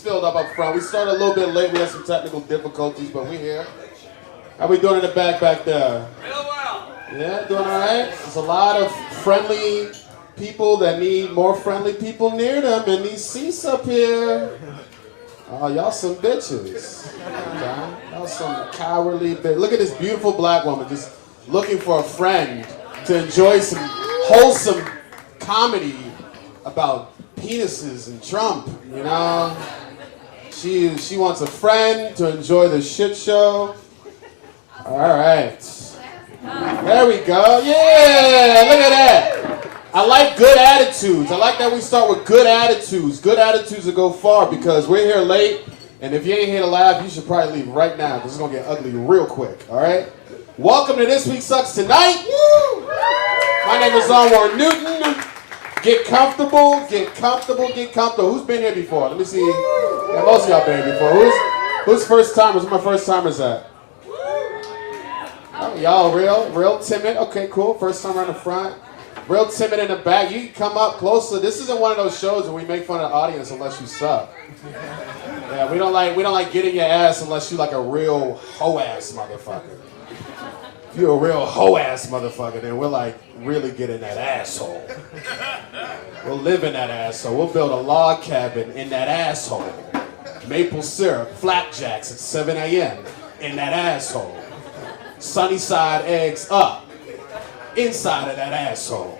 filled up front. We started a little bit late. We had some technical difficulties, but we're here. How we doing in the back there? Real well. Yeah, doing all right. There's a lot of friendly people that need more friendly people near them in these seats up here. Oh, y'all some bitches. Okay? Y'all some cowardly bitches. Look at this beautiful black woman just looking for a friend to enjoy some wholesome comedy about penises and Trump, you know? She wants a friend to enjoy the shit show. All right. There we go. Yeah, look at that. I like good attitudes. I like that we start with good attitudes. Good attitudes will go far because we're here late, and if you ain't here to laugh, you should probably leave right now because it's going to get ugly real quick, all right? Welcome to This Week Sucks Tonight. My name is Anwar Newton. Get comfortable, get comfortable, get comfortable. Who's been here before? Let me see. Yeah, most of y'all been here before. Who's first timers? Where my first timers at? Oh, y'all real timid. Okay, cool. First timer in the front. Real timid in the back. You can come up closer. This isn't one of those shows where we make fun of the audience unless you suck. Yeah, we don't like getting your ass unless you like a real hoe-ass motherfucker. If you're a real hoe-ass motherfucker, then we're like really getting that asshole. We'll live in that asshole. We'll build a log cabin in that asshole. Maple syrup, flapjacks at 7 a.m. in that asshole. Sunny side eggs up. Inside of that asshole.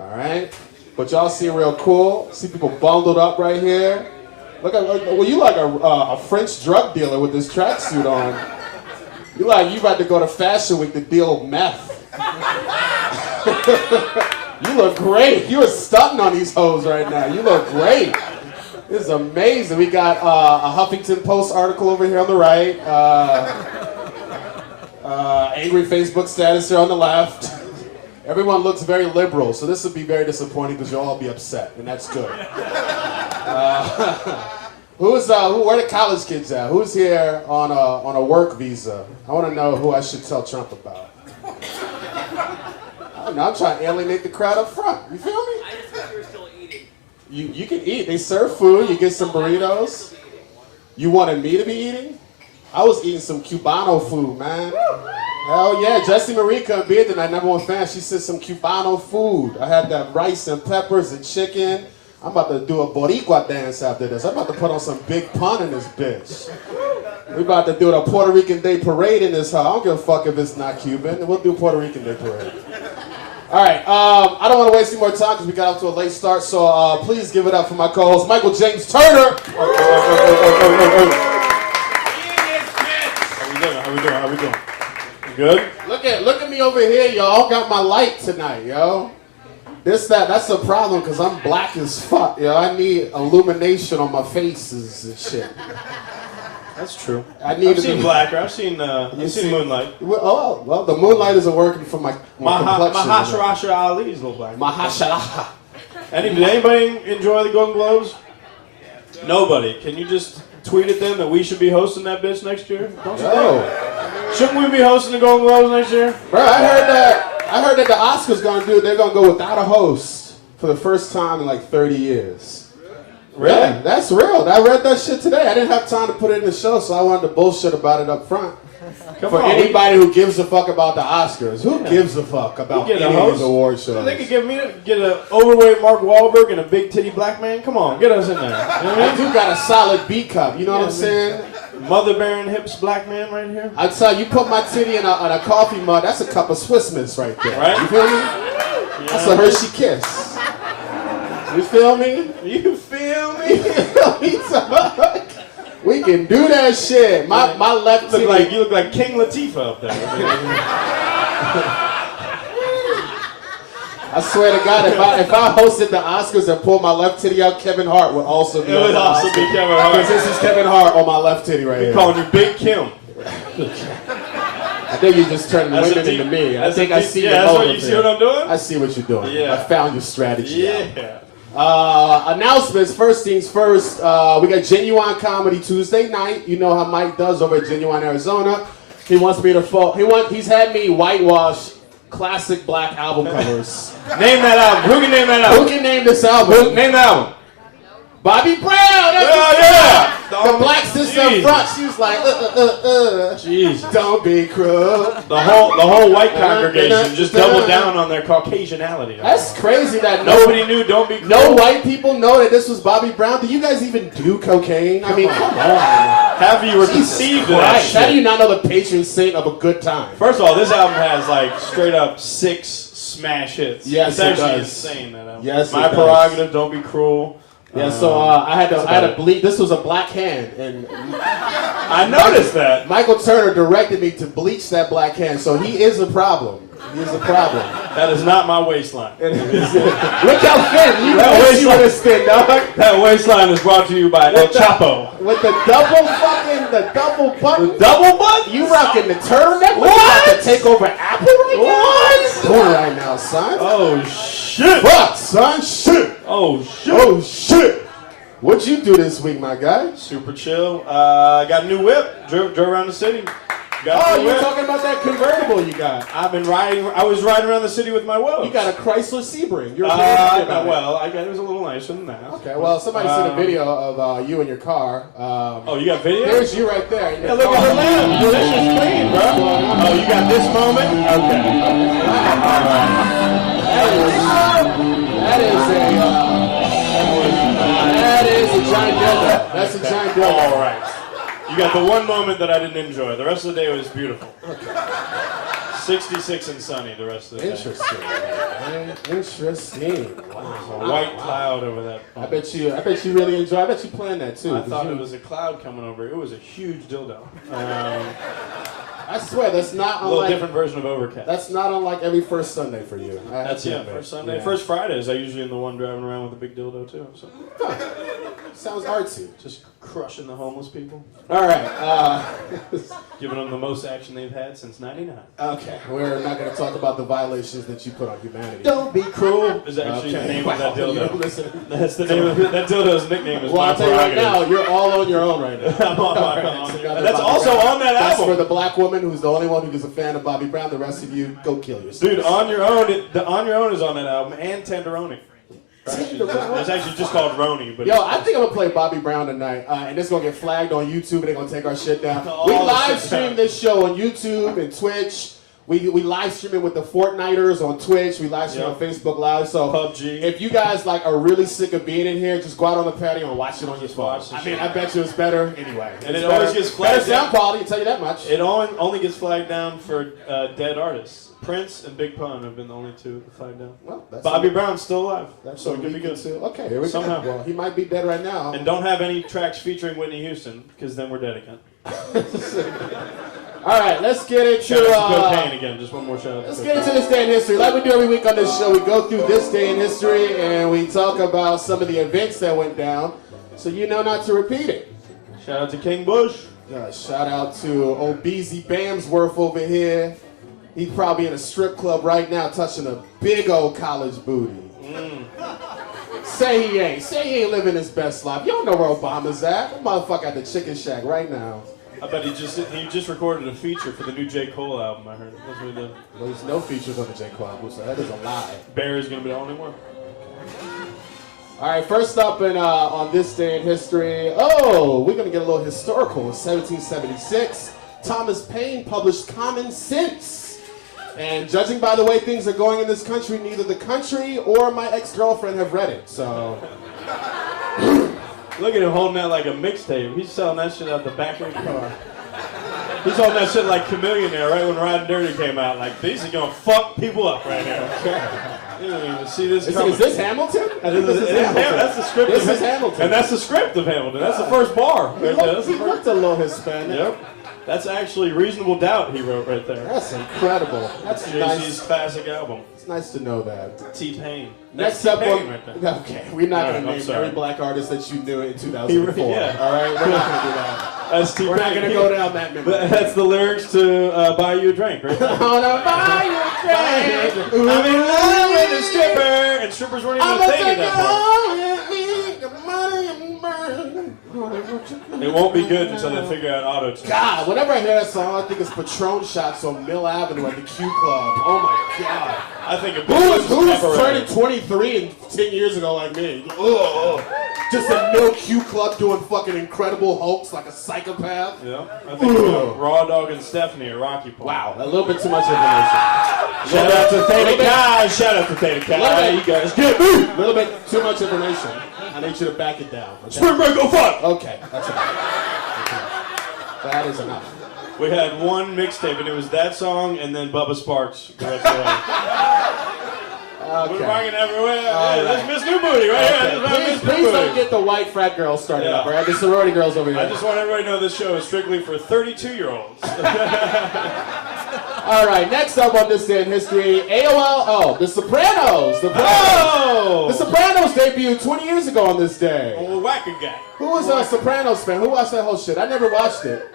All right? But y'all see real cool. See people bundled up right here. Look at, well, you like a French drug dealer with this tracksuit on. You like you about to go to Fashion Week to deal meth. You look great. You are stunting on these hoes right now. You look great. This is amazing. We got a Huffington Post article over here on the right. Angry Facebook status here on the left. Everyone looks very liberal, so this would be very disappointing because you'll all be upset, and that's good. Where the college kids at? Who's here on a work visa? I want to know who I should tell Trump about. I don't know, I'm trying to alienate the crowd up front. You feel me? I just thought you were still eating. You can eat. They serve food. You get some burritos. You wanted me to be eating? I was eating some Cubano food, man. Hell yeah, Jessie Marie couldn't be it tonight, #1 fan. She said some Cubano food. I had that rice and peppers and chicken. I'm about to do a Boricua dance after this. I'm about to put on some big pun in this bitch. We about to do a Puerto Rican Day Parade in this house. I don't give a fuck if it's not Cuban. We'll do Puerto Rican Day Parade. All right, I don't want to waste any more time because we got off to a late start, so please give it up for my co-host, Michael James Turner. How we doing? Good? Look at me over here, y'all. Got my light tonight, yo. That's the problem, because I'm black as fuck, yo. I need illumination on my faces and shit. That's true. I've seen Blacker. I've seen Moonlight. Well, the Moonlight isn't working for my complexion. Mahershala Ali is a little black. Mahershala. Did anybody enjoy the Golden Globes? Nobody. Can you just tweet at them that we should be hosting that bitch next year? Don't you think? Shouldn't we be hosting the Golden Globes next year? Bro, I heard that the Oscars they're gonna go without a host for the first time in like 30 years. Really? Yeah, that's real. I read that shit today. I didn't have time to put it in the show, so I wanted to bullshit about it up front. For anybody who gives a fuck about the Oscars, who gives a fuck about any of these award shows? They could get an overweight Mark Wahlberg and a big titty black man. Come on, get us in there. You know what I mean? You got a solid B cup. You know what I'm saying? Mother bearing hips black man right here. I tell you, put my titty in a coffee mug. That's a cup of Swiss Miss right there. Right? You feel me? Yeah. That's a Hershey Kiss. You feel me? You feel me? We can do that shit. My left titty. You look like King Latifah up there. I swear to God, if I hosted the Oscars and pulled my left titty out, Kevin Hart would also be. It would also be Kevin Hart. Because this is Kevin Hart on my left titty right here. Calling you Big Kim. I think you're just turning women into me. I think I see your that's motive. what you see what I'm doing? I see what you're doing. Yeah. I found your strategy. Yeah. Announcements. First things first. We got Genuine Comedy Tuesday night. You know how Mike does over at Genuine Arizona. He wants me to He's had me whitewash classic black album covers. Name that album. Who can name that album? Who can name this album? Name the album. Bobby Brown. Yeah. the front, she was like, Jesus. Don't be cruel. The whole white congregation just doubled down on their Caucasianality. That's crazy that nobody knew Don't Be Cruel. No white people know that this was Bobby Brown. Do you guys even do cocaine? I mean, come on. Have you conceived of that shit? How do you not know the patron saint of a good time? First of all, this album has like straight up 6 smash hits. Yes, it's actually it does. insane, that album. Yes, My Prerogative, Don't Be Cruel. Yeah, so I had to bleed. This was a black hand, and I noticed that. Michael Turner directed me to bleach that black hand, so he is a problem. He is a problem. That is not my waistline. Look how thin. You wish you would have thin, dog. That waistline is brought to you by El Chapo. With the double button. The double button? You rocking the turtleneck? What? You about to take over Apple right now? What? Doing right now, son? Oh shit! Fuck, son, shit! Oh shit! Oh shit! What'd you do this week, my guy? Super chill. Got a new whip. Drove around the city. Oh, you're talking about that convertible you got. I've been riding. I was riding around the city with my woes. You got a Chrysler Sebring. You're well, I got it was a little nicer than that. Okay, well, somebody seen a video of you in your car. Oh, you got video? There's you right there. Yeah, look at the lamp. This is clean, bro. Oh, you got this moment? Okay. That is a giant dildo. That's a giant dildo. All right. You got the one moment that I didn't enjoy. The rest of the day was beautiful. Okay. 66 and sunny the rest of the day. Interesting. Interesting. Wow. There's a white cloud over that. I bet you really enjoy. I bet you planned that too. I thought it was a cloud coming over. It was a huge dildo. I swear that's not a little different version of Overcast. That's not unlike every first Sunday for you. That's first Sunday. Yeah. First Fridays, I usually am the one driving around with a big dildo too. So. Huh. Sounds artsy. Just crushing the homeless people. All right. Giving them the most action they've had since '99. Okay, we're not going to talk about the violations that you put on humanity. Don't be cruel is actually the name of that dildo. That's the name of that dildo's nickname is. Well, I'll tell you right now, you're all on your own right now. I'm on my own. And that's also on that album. That's for the black woman who's the only one who's a fan of Bobby Brown. The rest of you, go kill yourself. Dude, On Your Own, the On Your Own is on that album, and Tenderoni. It's actually just called Roni. But yo, I think I'm gonna play Bobby Brown tonight, and it's gonna get flagged on YouTube, and they're gonna take our shit down. We live stream this show on YouTube and Twitch. We live stream it with the Fortniters on Twitch. We live stream on Facebook Live. So PUBG. If you guys like are really sick of being in here, just go out on the patio and watch it on your phone. I mean, I bet you it's better anyway. And it always gets flagged better sound quality. I'll tell you that much. It only gets flagged down for dead artists. Prince and Big Pun have been the only two to flag down. Well, Bobby Brown's still alive, so it could be good too. Okay, here we go. Well, he might be dead right now. And don't have any tracks featuring Whitney Houston, because then we're dead again. All right, let's get into cocaine again. Just one more shout out. Let's get into this day in history. Like we do every week on this show, we go through this day in history and we talk about some of the events that went down, so you know not to repeat it. Shout out to King Bush. Shout out to old Beezy Bamsworth over here. He's probably in a strip club right now, touching a big old college booty. Say he ain't. Say he ain't living his best life. You don't know where Obama's at. That motherfucker at the Chicken Shack right now. I bet he just recorded a feature for the new J. Cole album, I heard. That's what he did. Well, there's no features on the J. Cole album, so that is a lie. Barry's going to be the only one. All right, first up on this day in history, we're going to get a little historical. In 1776, Thomas Paine published Common Sense. And judging by the way things are going in this country, neither the country or my ex-girlfriend have read it, so... Look at him holding that like a mixtape. He's selling that shit out the back of the car. He's holding that shit like Chameleonaire right when Riding Dirty came out. Like, these are going to fuck people up right now. You don't even see this coming. Is this Hamilton? I think this is Hamilton. That's the script this is Hamilton. And that's the script of Hamilton. That's the first bar. He looked a little Hispanic. Yep. That's actually Reasonable Doubt he wrote right there. That's incredible. That's Jay-Z's classic album. It's nice to know that. T-Pain. Next up, right there. Okay, we're not going to name every black artist that you knew in 2004. Yeah. All right, we're not going to do that. That's T-Pain. We're not going to go down that memory. That's the lyrics to Buy You a Drink, right? I want to buy you a drink. I'm in love with a stripper. And strippers weren't even a thing at that point. It won't be good until they figure out auto-tune. God, whenever I hear that song, I think it's Patron shots on Mill Avenue at the Q Club. Oh my God. I think who's turning 23 and 10 years ago like me? Ugh. Just a no Q Club doing fucking Incredible Hulks like a psychopath. Yeah. I think Raw Dog and Stephanie are Rocky Point. Wow, a little bit too much information. Shout out to Theta Chi. Shout out to Theta Chi. You guys get me. A little bit too much information. I need you to back it down. Okay? Spring break, go fuck. Okay, that's enough. That is enough. We had one mixtape, and it was that song and then Bubba Sparks. The rest of the way. We're rocking everywhere. Hey, right. This Miss New Booty right here. This is Miss New Please don't Booty. get the white frat girls started Yeah. up, all right? The sorority girls over here. I just want everybody to know this show is strictly for 32-year-olds. All right, next up on this day in history, The Sopranos. The Sopranos debuted 20 years ago on this day. Old whacker guy. Who was a Sopranos fan? Who watched that whole shit? I never watched it.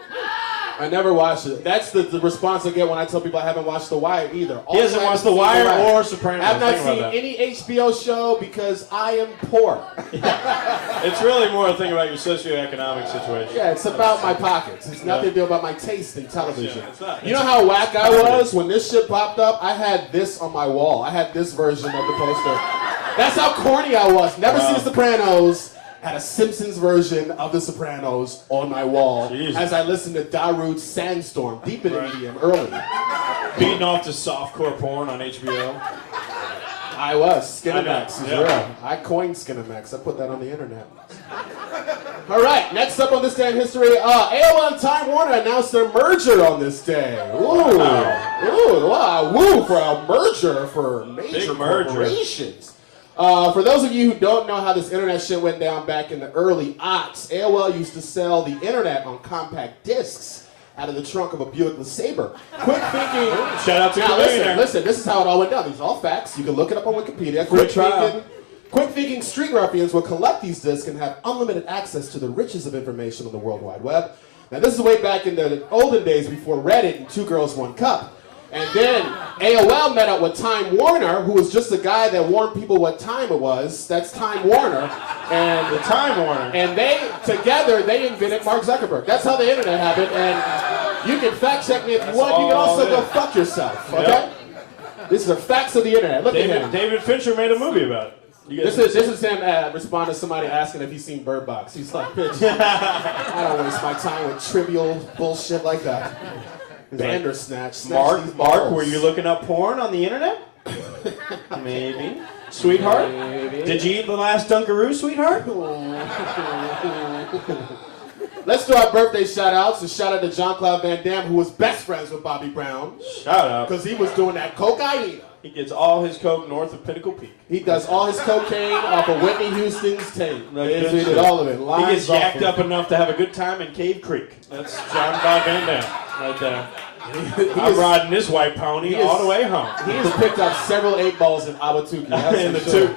I never watched it. That's the response I get when I tell people I haven't watched The Wire either. He hasn't watched The Wire or Sopranos. I've not Think about seen that. any HBO show because I am poor. It's really more a thing about your socioeconomic situation. Yeah, it's about my pockets. It's nothing to do about my taste in television. Yeah, it's not. You know how whack I was when this shit popped up? I had this on my wall. I had this version of the poster. That's how corny I was. Never seen The Sopranos. Had a Simpsons version of The Sopranos on my wall as I listened to Darude's Sandstorm deep in the EDM early. Beating off to softcore porn on HBO. I was. Skinemax is Yeah. real. I coined Skinemax. I put that on the internet. All right, next up on this day in history, AOL and Time Warner announced their merger on this day. Ooh, wow, woo for a merger for major Big merger. corporations. For those of you who don't know how this internet shit went down back in the early aughts, AOL used to sell the internet on compact discs out of the trunk of a Buick LeSabre. Quick thinking. Shout out to Now Millionaire. listen, this is how it all went down. These are all facts. You can look it up on Wikipedia. Quick thinking street ruffians would collect these discs and have unlimited access to the riches of information on the World Wide Web. Now this is way back in the olden days before Reddit and Two Girls, One Cup. And then AOL met up with Time Warner, who was just a guy that warned people what time it was. That's Time Warner. And The Time Warner. And they invented Mark Zuckerberg. That's how the internet happened. And you can fact check me if you want. You can also go fuck yourself. Okay? Yep. This is the facts of the internet. Look at him. David Fincher made a movie about it. This is him responding to somebody asking if he's seen Bird Box. He's like, bitch, I don't waste my time with trivial bullshit like that. Bandersnatch. Mark, were you looking up porn on the internet? Maybe. Sweetheart? Maybe. Did you eat the last Dunkaroo, sweetheart? Let's do our birthday shout-outs. A shout-out to Jean-Claude Van Damme, who was best friends with Bobby Brown. Shout out. Because he was doing that cocaine. He gets all his coke north of Pinnacle Peak. He does all his cocaine off of Whitney Houston's tape. That's He good did shit. all of it. He gets yacked up enough to have a good time in Cave Creek. That's Jean-Claude Van Damme right there. I'm riding this white pony all the way home. He has picked up several 8-balls in Awatuki. In the toot.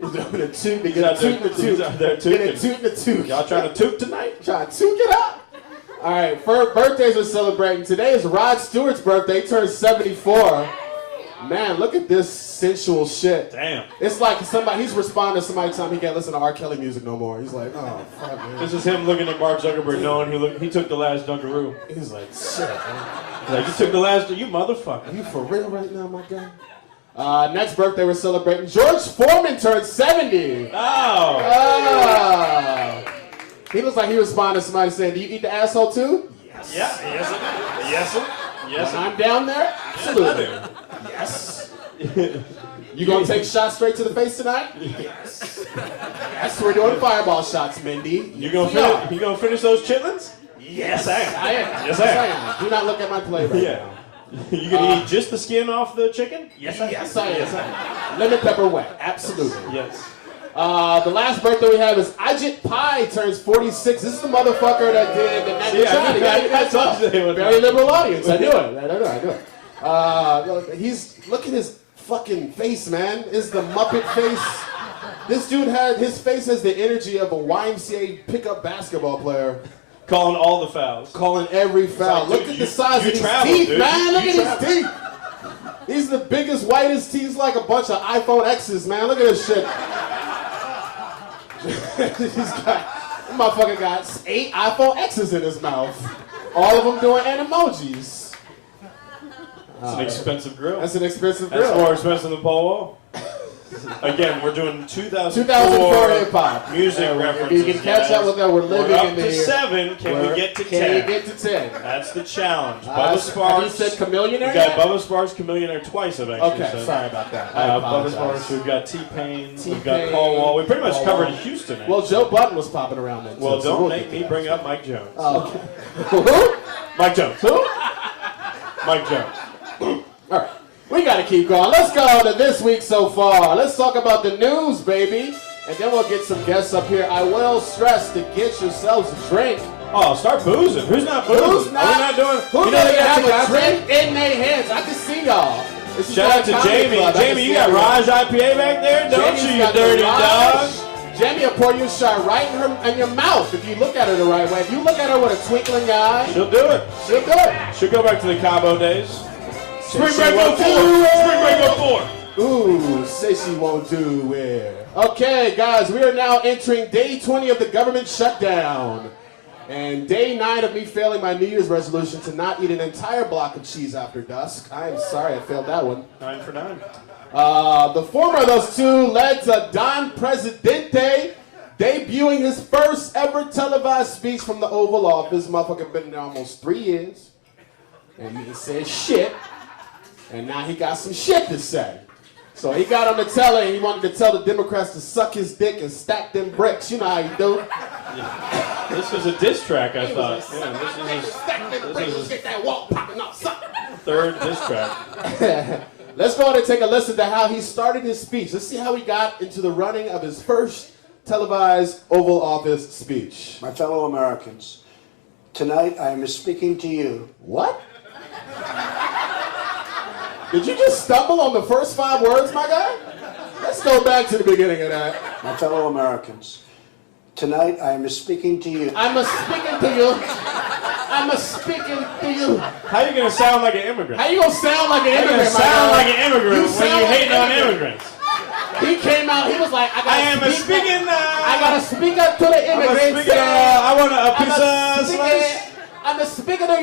He's doing a toot to He's get a out there- toot in the he's toot. out there Get a tooting. toot in the toot. Y'all trying to toot tonight? Trying to toot it up. All right, for birthdays we're celebrating. Today is Rod Stewart's birthday. He turns 74. Man, look at this sensual shit. Damn. It's like he's responding to somebody telling him he can't listen to R. Kelly music no more. He's like, oh, fuck, man. This is him looking at Mark Zuckerberg knowing he took the last Dunkaroo. He's like, shit, man. He's like, you took the last, you motherfucker. Are you for real right now, my guy? Next birthday we're celebrating. George Foreman turned 70. Oh. He looks like he responded to somebody saying, do you eat the asshole too? Yes. Yeah. Yes, sir. Yes, sir. Yes, When I'm down there? Absolutely. Yes. You gonna take shots straight to the face tonight? Yes. Yes, we're doing fireball shots, Mindy. You gonna finish those chitlins? Yes, I am. I am. Yes, I am. Do not look at my plate right Yeah. You gonna eat just the skin off the chicken? Yes, I am. Lemon pepper wet. Absolutely. Yes. The last birthday we have is Ajit Pai turns 46. This is the motherfucker that did the See, I told you they would very liberal audience. I knew it. I knew it. Look at his fucking face, man. Is the Muppet face. This dude his face has the energy of a YMCA pickup basketball player. Calling all the fouls. Calling every foul. Like, Look at the size of his travel, teeth, dude. man. Look You at his teeth. He's the biggest, whitest teeth. He's like a bunch of iPhone X's, man. Look at this shit. Motherfucker got 8 iPhone X's in his mouth. All of them doing emojis. That's an expensive grill. That's an expensive That's grill. more expensive than Paul Wall. Again, we're doing 2004 hip-hop. Music references. If you can catch up with that, we're living up in the to year. 7. Can we get to 10? Can we get to 10? That's the challenge. Bubba Have Sparks. you said Chameleonaire We got yet? Bubba Sparks, Chameleonaire twice, I've actually Okay, said. sorry about that. Bubba Sparks, we've got T-Pain, we've got Paul Wall. We pretty much covered Houston. Well, Joe Budden was popping around then. Well, too, don't we'll make me bring up Mike Jones. Okay. Who? Mike Jones. Who? Mike Jones. All right. We got to keep going. Let's go to this week so far. Let's talk about the news, baby. And then we'll get some guests up here. I will stress to get yourselves a drink. Oh, start boozing. Who's not boozing? Who's not? Are we not doing? Who You know they doesn't got have a drink in their hands? I can see y'all. This is Shout like out to Comedy Jamie. Club. I can Jamie, see you got everyone. Raj IPA back there, don't Jamie's you, you got the dirty Raj. dog? Jamie will pour you a shot right in your mouth if you look at her the right way. If you look at her with a twinkling eye, She'll do it. she'll do it. She'll go back to the Cabo days. Spring She break won't 04. do it. Spring break 04. Ooh, say she won't do it. Okay, guys, we are now entering day 20 of the government shutdown. And day 9 of me failing my New Year's resolution to not eat an entire block of cheese after dusk. I am sorry I failed that one. 9 for 9. The former of those two led to Don Presidente debuting his first ever televised speech from the Oval Office. Motherfucker been there almost 3 years. And he said shit. And now he got some shit to say. So he got on the teller and he wanted to tell the Democrats to suck his dick and stack them bricks. You know how you do. Yeah. This was a diss track, I thought. Yeah, this is his Get that wall popping up, suck. third diss track. Let's go ahead and take a listen to how he started his speech. Let's see how he got into the running of his first televised Oval Office speech. My fellow Americans, tonight I am speaking to you. What? Did you just stumble on the first 5 words, my guy? Let's go back to the beginning of that. My fellow Americans, tonight I am speaking to you. I'm a speaking to you. I'm a speaking to you. How you gonna sound like an immigrant? How you gonna sound like an How you immigrant, gonna my sound guy? like an immigrant You when sound you like hating an on immigrant. immigrants? He came out, he was like, I am speaking gotta speak up to the immigrants. I want a piece of slice. I'm speaking to you.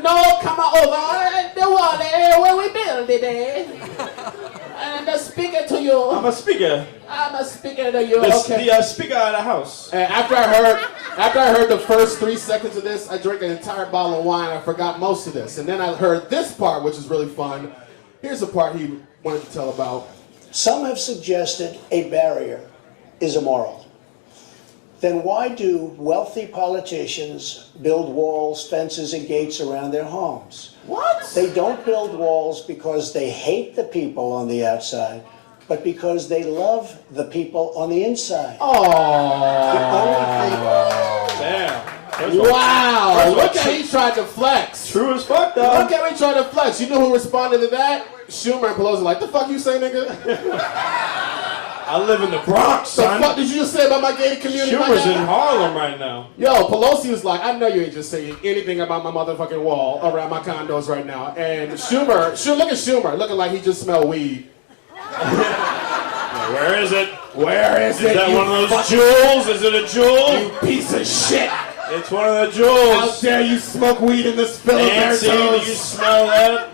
No, come on over the wall where we build it. And I'm speaking to you. I'm a speaker. I'm speaking to you. The speaker of the house. And after I heard the first 3 seconds of this, I drank an entire bottle of wine. I forgot most of this. And then I heard this part, which is really fun. Here's the part he wanted to tell about. Some have suggested a barrier is immoral. Then why do wealthy politicians build walls, fences, and gates around their homes? What? They don't build walls because they hate the people on the outside, but because they love the people on the inside. Oh. Damn. Wow. Look how he tried to flex. True as fuck, though. Look how he tried to flex. You know who responded to that? Schumer and Pelosi like, the fuck you say, nigga? I live in the Bronx, The son. fuck did you just say about my gated community? my Schumer's guy? in Harlem right now. Yo, Pelosi was like, I know you ain't just saying anything about my motherfucking wall around my condos right now. And Schumer, look at Schumer, looking like he just smelled weed. Where is it? Where is it? Is that you one of those fucking- jewels? Is it a jewel? You piece of shit! It's one of the How jewels. dare you smoke weed in this Nancy, do you Philippines? smell that?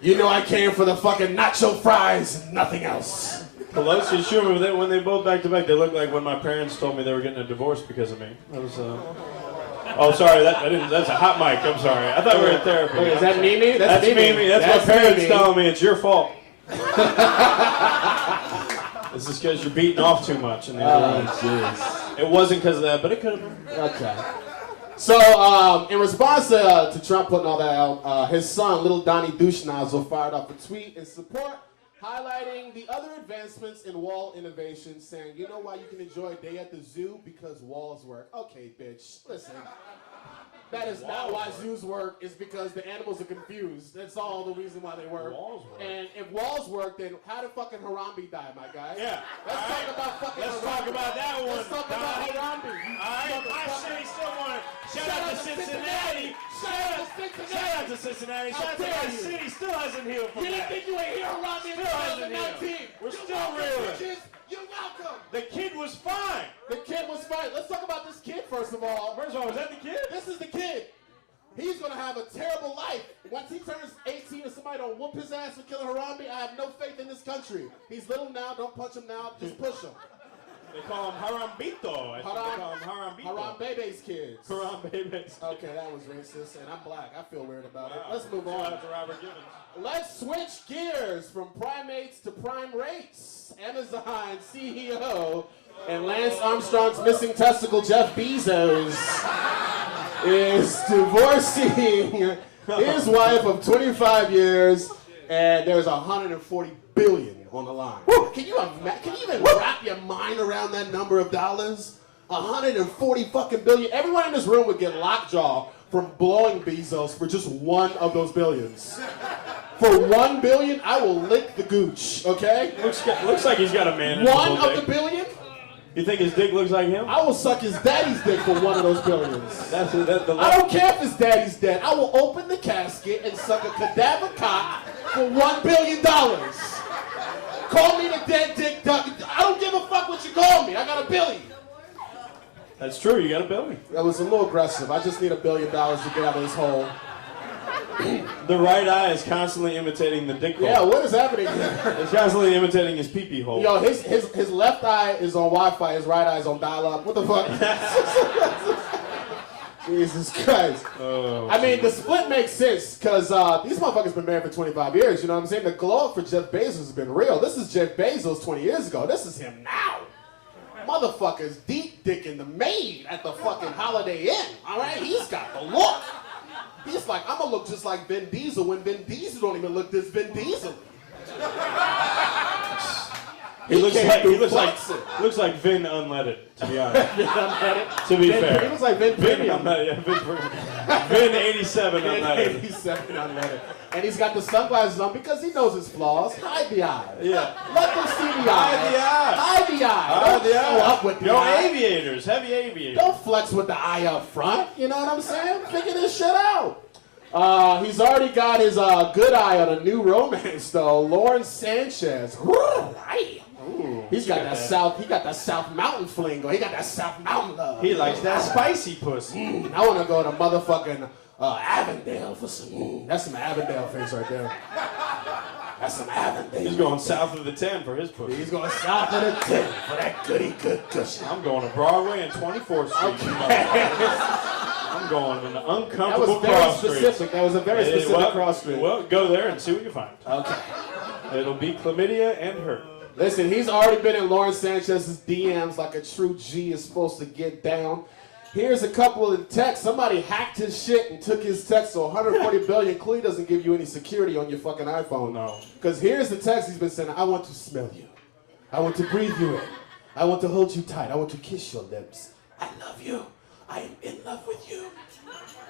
You know I came for the fucking nacho fries and nothing else. Pelosi and Schumer, when they both back to back, they look like when my parents told me they were getting a divorce because of me. That was, oh, sorry, that's a hot mic. I'm sorry. I thought we were in therapy. Wait, is that Mimi? That's Mimi. That's my parents Mimi. telling me it's your fault. This is because you're beating off too much in the other room. Jeez. It wasn't because of that, but it could have been. Okay. So, in response to Trump putting all that out, his son, little Donnie Douchenozzle, fired off a tweet in support, highlighting the other advancements in wall innovation, saying, you know why you can enjoy a day at the zoo? Because walls work. Okay, bitch, listen. That is not why zoos work. It's because the animals are confused. That's all the reason why they work. Walls work. And if walls work, then how did fucking Harambe die, my guy? Yeah. Let's talk about fucking Let's Harambe. talk about that one. Let's talk about Donnie. Harambe. All right, my city still want to shout out to Cincinnati. Shout out to Cincinnati. Shout out to my city. Still hasn't healed from You didn't that. think you ain't here around me in Still hasn't 2019. We're still reeling. You're welcome. The kid was fine. The kid was fine. Let's talk about this kid first of all. First of all, was that the kid? This is the kid. He's gonna have a terrible life. Once he turns 18 and somebody don't whoop his ass for killing Harambe, I have no faith in this country. He's little now, don't punch him now, just push him. They call him Harambito. I think they call him Harambito. Harambe's kids. Harambe's. Okay, that was racist, and I'm black. I feel weird about it. Let's move on. Shout out to Robert Givens. Let's switch gears from primates to prime rates. Amazon CEO and Lance Armstrong's missing testicle, Jeff Bezos, is divorcing his wife of 25 years, and there's 140 billion on the line. Can you even wrap your mind around that number of dollars? 140 fucking billion. Everyone in this room would get lockjaw from blowing Bezos for just one of those billions. For 1 billion, I will lick the gooch, okay? Looks like he's got a man. One of the billion? You think his dick looks like him? I will suck his daddy's dick for one of those billions. That's I don't care if his daddy's dead. I will open the casket and suck a cadaver cock for $1 billion. Call me the dead dick duck. I don't give a fuck what you call me. I got $1 billion. That's true. You got $1 billion. That was a little aggressive. I just need $1 billion to get out of this hole. The right eye is constantly imitating the dick hole. Yeah, what is happening here? It's constantly imitating his pee-pee hole. Yo, his left eye is on Wi-Fi, his right eye is on dial-up. What the fuck? Jesus Christ. Oh, I mean, the split makes sense, because these motherfuckers been married for 25 years, you know what I'm saying? The glow up for Jeff Bezos has been real. This is Jeff Bezos 20 years ago. This is him now. Motherfuckers deep dicking the maid at the fucking Holiday Inn, all right? He's got the look. He's like, I'm gonna look just like Vin Diesel when Vin Diesel don't even look this Vin Diesel. He looks like Vin unleaded, to be honest. Vin unleaded. To be Vin, fair. He looks like Vin Premium. Vin 87 unleaded. 87 unleaded. And he's got the sunglasses on because he knows his flaws. Hide the eye. Yeah. Let them see the eye. Hide the eye. Hide the eye. Hide the Don't eye. show up with the Yo, eye. aviators. Heavy aviators. Don't flex with the eye up front. You know what I'm saying? Figure this shit out. He's already got his good eye on a new romance though. Lauren Sanchez. He's got that South Mountain fling. He got that South Mountain love. He likes that spicy pussy. I want to go to motherfucking Avondale for some. That's some Avondale face right there. That's some Avondale. He's going south of the 10 for his pussy. He's going south of the 10 for that goody good cushion. I'm going to Broadway and 24th Street. Okay. I'm going in the That uncomfortable was very cross street. specific. That was a very specific cross street. Well, go there and see what you find. Okay. It'll be chlamydia and her. Listen, he's already been in Lauren Sanchez's DMs like a true G is supposed to get down. Here's a couple of texts. Somebody hacked his shit and took his text, so 140 billion clearly doesn't give you any security on your fucking iPhone. No. Because here's the text he's been sending. I want to smell you. I want to breathe you in. I want to hold you tight. I want to kiss your lips. I love you. I am in love with you.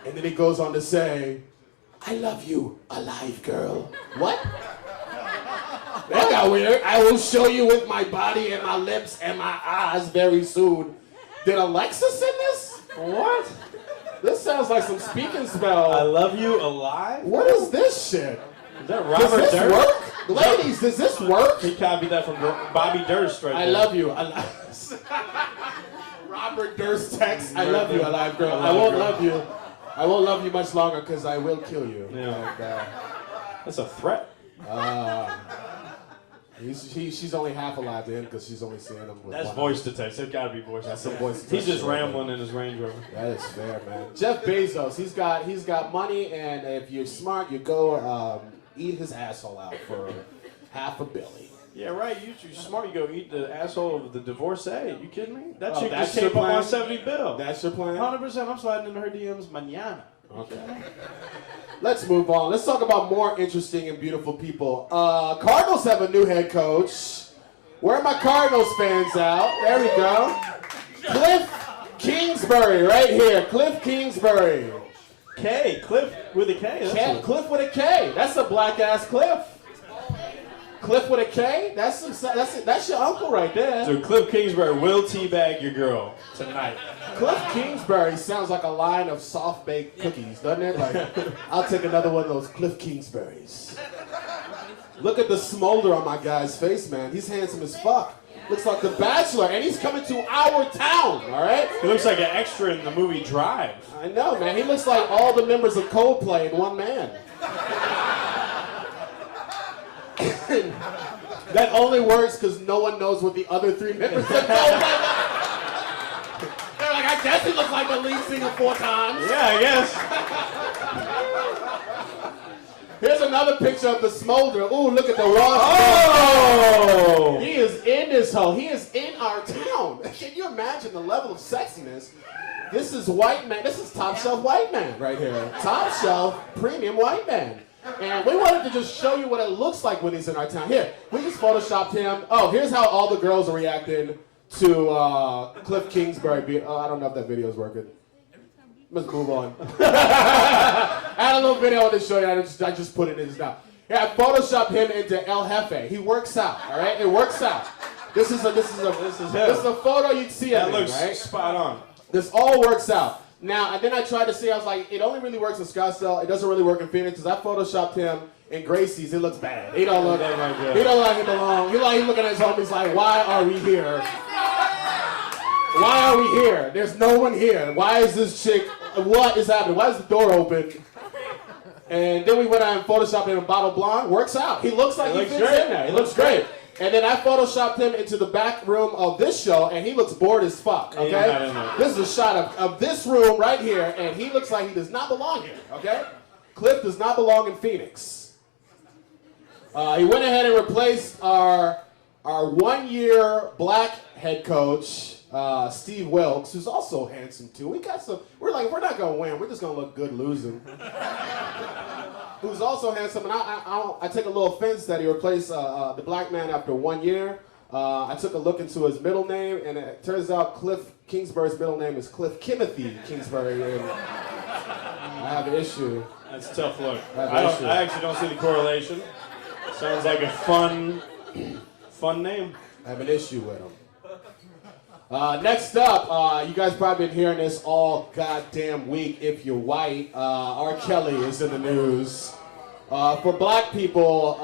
And then he goes on to say, I love you, alive girl. What? That got weird. I will show you with my body and my lips and my eyes very soon. Did Alexa send this? What? This sounds like some speaking spell. I love you alive? What is this shit? Is that Does Robert this Durst? work? Ladies, does this work? He copied that from Bobby Durst right there. I love you. Robert Durst text. I love you, alive girl. I won't love you. I won't love you much longer because I will kill you. Yeah. That's a threat. She's only half alive to him because she's only seeing him with That's one voice eye. to text. It's got to be voice to That's text. some voice to He's text just shit right rambling in his Range Rover. That is fair, man. Jeff Bezos, he's got money, and if you're smart, you go eat his asshole out for $500 million. Yeah, right. You're smart. You go eat the asshole of the divorcee. You kidding me? That chick that's just your came up plan? on 70 bill. That's your plan? 100%. I'm sliding into her DMs mañana. Okay. Let's move on. Let's talk about more interesting and beautiful people. Cardinals have a new head coach. Where are my Cardinals fans out? There we go. Cliff Kingsbury, right here. Cliff Kingsbury. Cliff with a K. Cliff with a K. That's a black ass Cliff. Cliff with a K? That's your uncle right there. So Cliff Kingsbury will teabag your girl tonight. Cliff Kingsbury sounds like a line of soft baked cookies, doesn't it? Like, I'll take another one of those Cliff Kingsburys. Look at the smolder on my guy's face, man. He's handsome as fuck. Looks like The Bachelor, and he's coming to our town, all right? He looks like an extra in the movie Drive. I know, man. He looks like all the members of Coldplay in one man. That only works because no one knows what the other 3 members of Coldplay are. They're like, I guess he looks like the lead singer 4 times. Yeah, I guess. Here's another picture of the smolder. Ooh, look at the raw. Oh! He is in this hole. He is in our town. Can you imagine the level of sexiness? This is white man. This is top shelf white man right here. Top shelf premium white man. And we wanted to just show you what it looks like when he's in our town. Here, we just photoshopped him. Oh, here's how all the girls are reacting to Cliff Kingsbury. I don't know if that video is working. Let's move on. I had a little video I wanted to show you. I just put it in just now. Yeah, I photoshopped him into El Jefe. He works out. All right, it works out. This is a photo you'd see of That him, looks right? spot on. This all works out. Now, and then I tried to see. I was like, it only really works in Scottsdale. It doesn't really work in Phoenix because I photoshopped him in Gracie's. It looks bad. He don't look. He don't like it belong. He's looking at his homies like, why are we here? Why are we here? There's no one here. Why is this chick? What is happening? Why is the door open? And then we went out and photoshopped him in Bottle Blonde. Works out. He looks like he fits in there. He looks great. And then I photoshopped him into the back room of this show, and he looks bored as fuck, okay? This is a shot of this room right here, and he looks like he does not belong here, okay? Cliff does not belong in Phoenix. He went ahead and replaced our 1-year black head coach, Steve Wilkes, who's also handsome too. We're like, we're not gonna win. We're just gonna look good losing. Who's also handsome, and I take a little offense that he replaced the black man after 1 year. I took a look into his middle name, and it turns out Cliff Kingsbury's middle name is Cliff Kimothy Kingsbury, and I have an issue. That's a tough look. I actually don't see the correlation. Sounds like a fun name. I have an issue with him. Next up, you guys probably been hearing this all goddamn week if you're white. R. Kelly is in the news. For black people,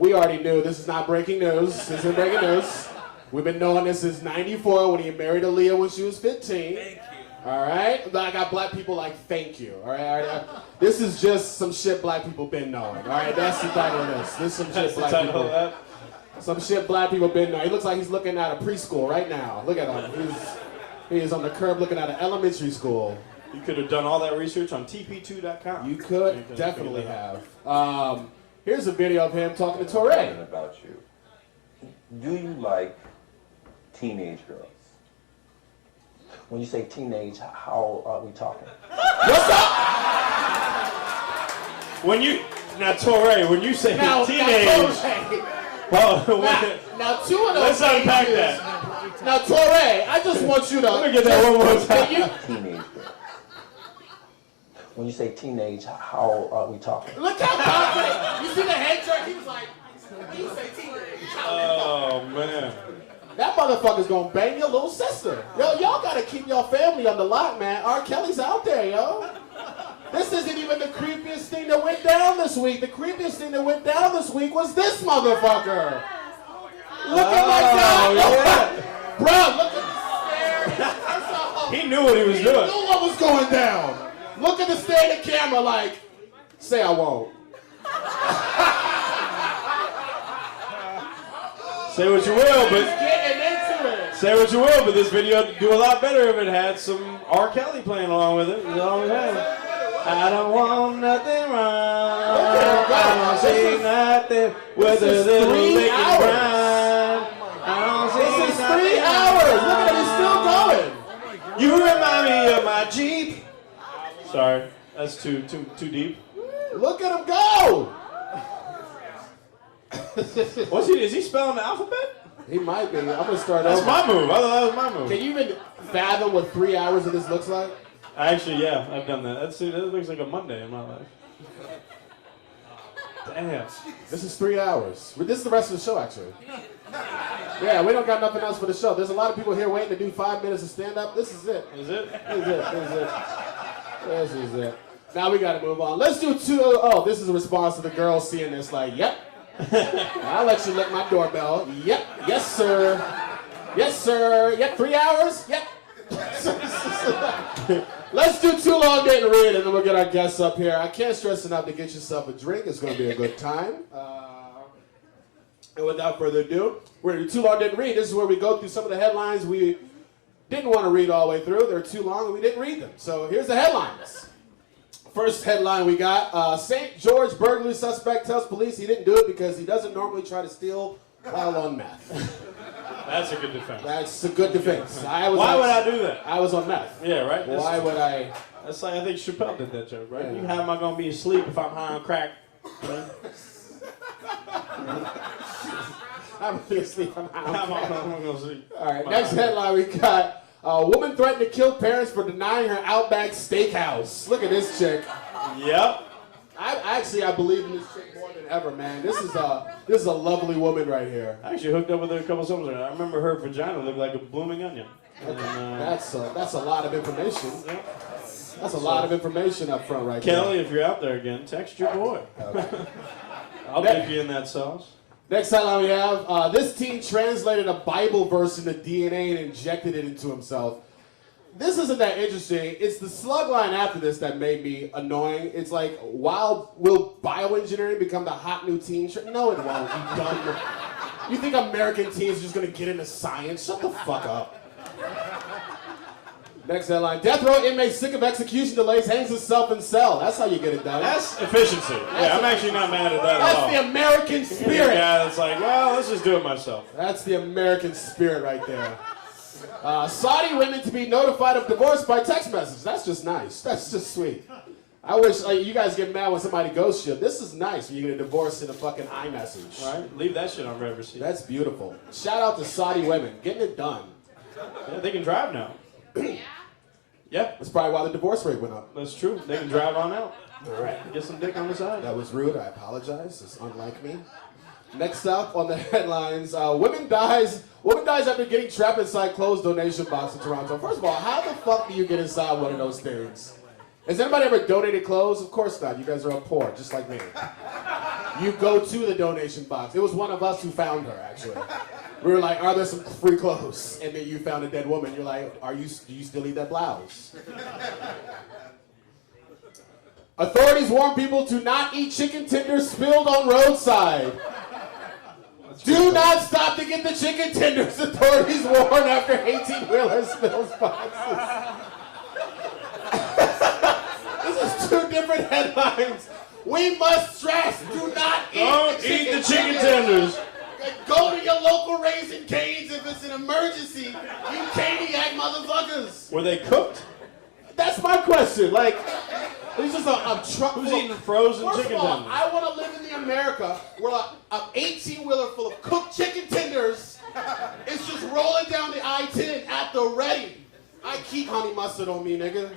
we already knew this is not breaking news. This isn't breaking news. We've been knowing this since '94 when he married Aaliyah when she was 15. Thank you. All right? I got black people like, thank you. All right? This is just some shit black people been knowing. All right? That's the title of this. This is some shit black people. Some shit black people been knowing. He looks like he's looking at a preschool right now. Look at him. He is on the curb looking at an elementary school. You could have done all that research on tp2.com. You could definitely have. Here's a video of him talking to Torre. About you. Do you like teenage girls? When you say teenage, how are we talking? What's up? Torre, when you say teenage, now, two of those let's unpack that. Now, Torre, I just want you to. Let me get that one more time. Teenage girls. When you say teenage, how are we talking? Look how confident. You see the head jerk? He was like, when you say teenage. Oh, man. That motherfucker's gonna bang your little sister. Yo, y'all gotta keep your family on the lock, man. R. Kelly's out there, yo. This isn't even the creepiest thing that went down this week. The creepiest thing that went down this week was this motherfucker. Look at my God. Yeah. Bro, look at the stare. He knew what he was doing. He knew what was going down. Look at the stare at the camera like, say I won't. Say what you will, but Getting into it. say what you will, but this video would do a lot better if it had some R. Kelly playing along with it. That's all it had. I don't want nothing wrong. I don't see nothing with a little lick and grind. I don't see This is nothing 3 hours. Look at it, he's still going. You remind me of my Jeep. Sorry, that's too deep. Look at him go. Is he spelling the alphabet? He might be. I'm gonna start That's over. my move. I thought that was my move. Can you even fathom what 3 hours of this looks like? Actually, yeah, I've done that. That looks like a Monday in my life. Damn. This is 3 hours. This is the rest of the show, actually. Yeah, we don't got nothing else for the show. There's a lot of people here waiting to do 5 minutes of stand-up. This is it. Is it? This is it. This is it. Now we gotta move on. Let's do two. Oh, this is a response to the girls seeing this. Like, yep, I'll let you lick my doorbell. Yep. Yes, sir. Yes, sir. Yep. 3 hours. Yep. Let's do Too Long Didn't Read, and then we'll get our guests up here. I can't stress enough to get yourself a drink. It's going to be a good time. And without further ado, we're going to do Too Long Didn't Read. This is where we go through some of the headlines we didn't want to read all the way through. They're too long, and we didn't read them. So here's the headlines. First headline we got, St. George burglary suspect tells police he didn't do it because he doesn't normally try to steal while on meth. That's a good defense. That's a good defense. Why would I do that? I was on meth. Yeah, right? Why would I? That's like, I think Chappelle did that joke, right? Yeah. How am I going to be asleep if I'm high on crack? I'm going to sleep. How am I going to sleep? All right, next headline we got, woman threatened to kill parents for denying her Outback Steakhouse. Look at this chick. Yep. I believe in this chick more than ever, man. This is a lovely woman right here. I actually hooked up with her a couple summers ago. I remember her vagina looked like a blooming onion. And, That's a lot of information. That's a lot of information up front right Kelly, there. if you're out there again, text your boy. Okay. I'll dip you in that sauce. Next headline we have, this teen translated a Bible verse into DNA and injected it into himself. This isn't that interesting. It's the slug line after this that made me annoying. It's like, will bioengineering become the hot new teen trend? No, it won't. You dumb. You think American teens are just going to get into science? Shut the fuck up. Next headline, death row inmate sick of execution delays hangs himself in cell. That's how you get it done. That's efficiency. I'm actually not mad at that at all. That's the American You're spirit. a guy that's like, well, let's just do it myself. That's the American spirit right there. Saudi women to be notified of divorce by text message. That's just nice. That's just sweet. I wish you guys get mad when somebody ghosts you. This is nice when you get a divorce in a fucking iMessage. Right? Leave that shit on Red Receipt. That's beautiful. Shout out to Saudi women. Getting it done. Yeah, they can drive now. Yeah, That's probably why the divorce rate went up. that's true. They can drive on out. All right. Get some dick on the side. That was rude. I apologize. It's unlike me. Next up on the headlines, woman dies after getting trapped inside clothes donation box in Toronto. First of all, how the fuck do you get inside one of those things? Has anybody ever donated clothes? Of course not. You guys are all poor, just like me. You go to the donation box. It was one of us who found her, actually. We were like, are there some free clothes? And then you found a dead woman. You're like, do you still need that blouse? Authorities warn people to not eat chicken tenders spilled on roadside. Do not stop to get the chicken tenders, authorities warn after 18-wheeler spills boxes. This is two different headlines. We must stress, do not eat the chicken tenders. Go to your local Raising Cane's if it's an emergency, you caniac motherfuckers. Were they cooked? That's my question. Like, it's just a truck. Who's eating frozen First chicken of all, tenders? I want to live in the America where an 18-wheeler full of cooked chicken tenders is just rolling down the I-10 at the ready. I keep honey mustard on me, nigga.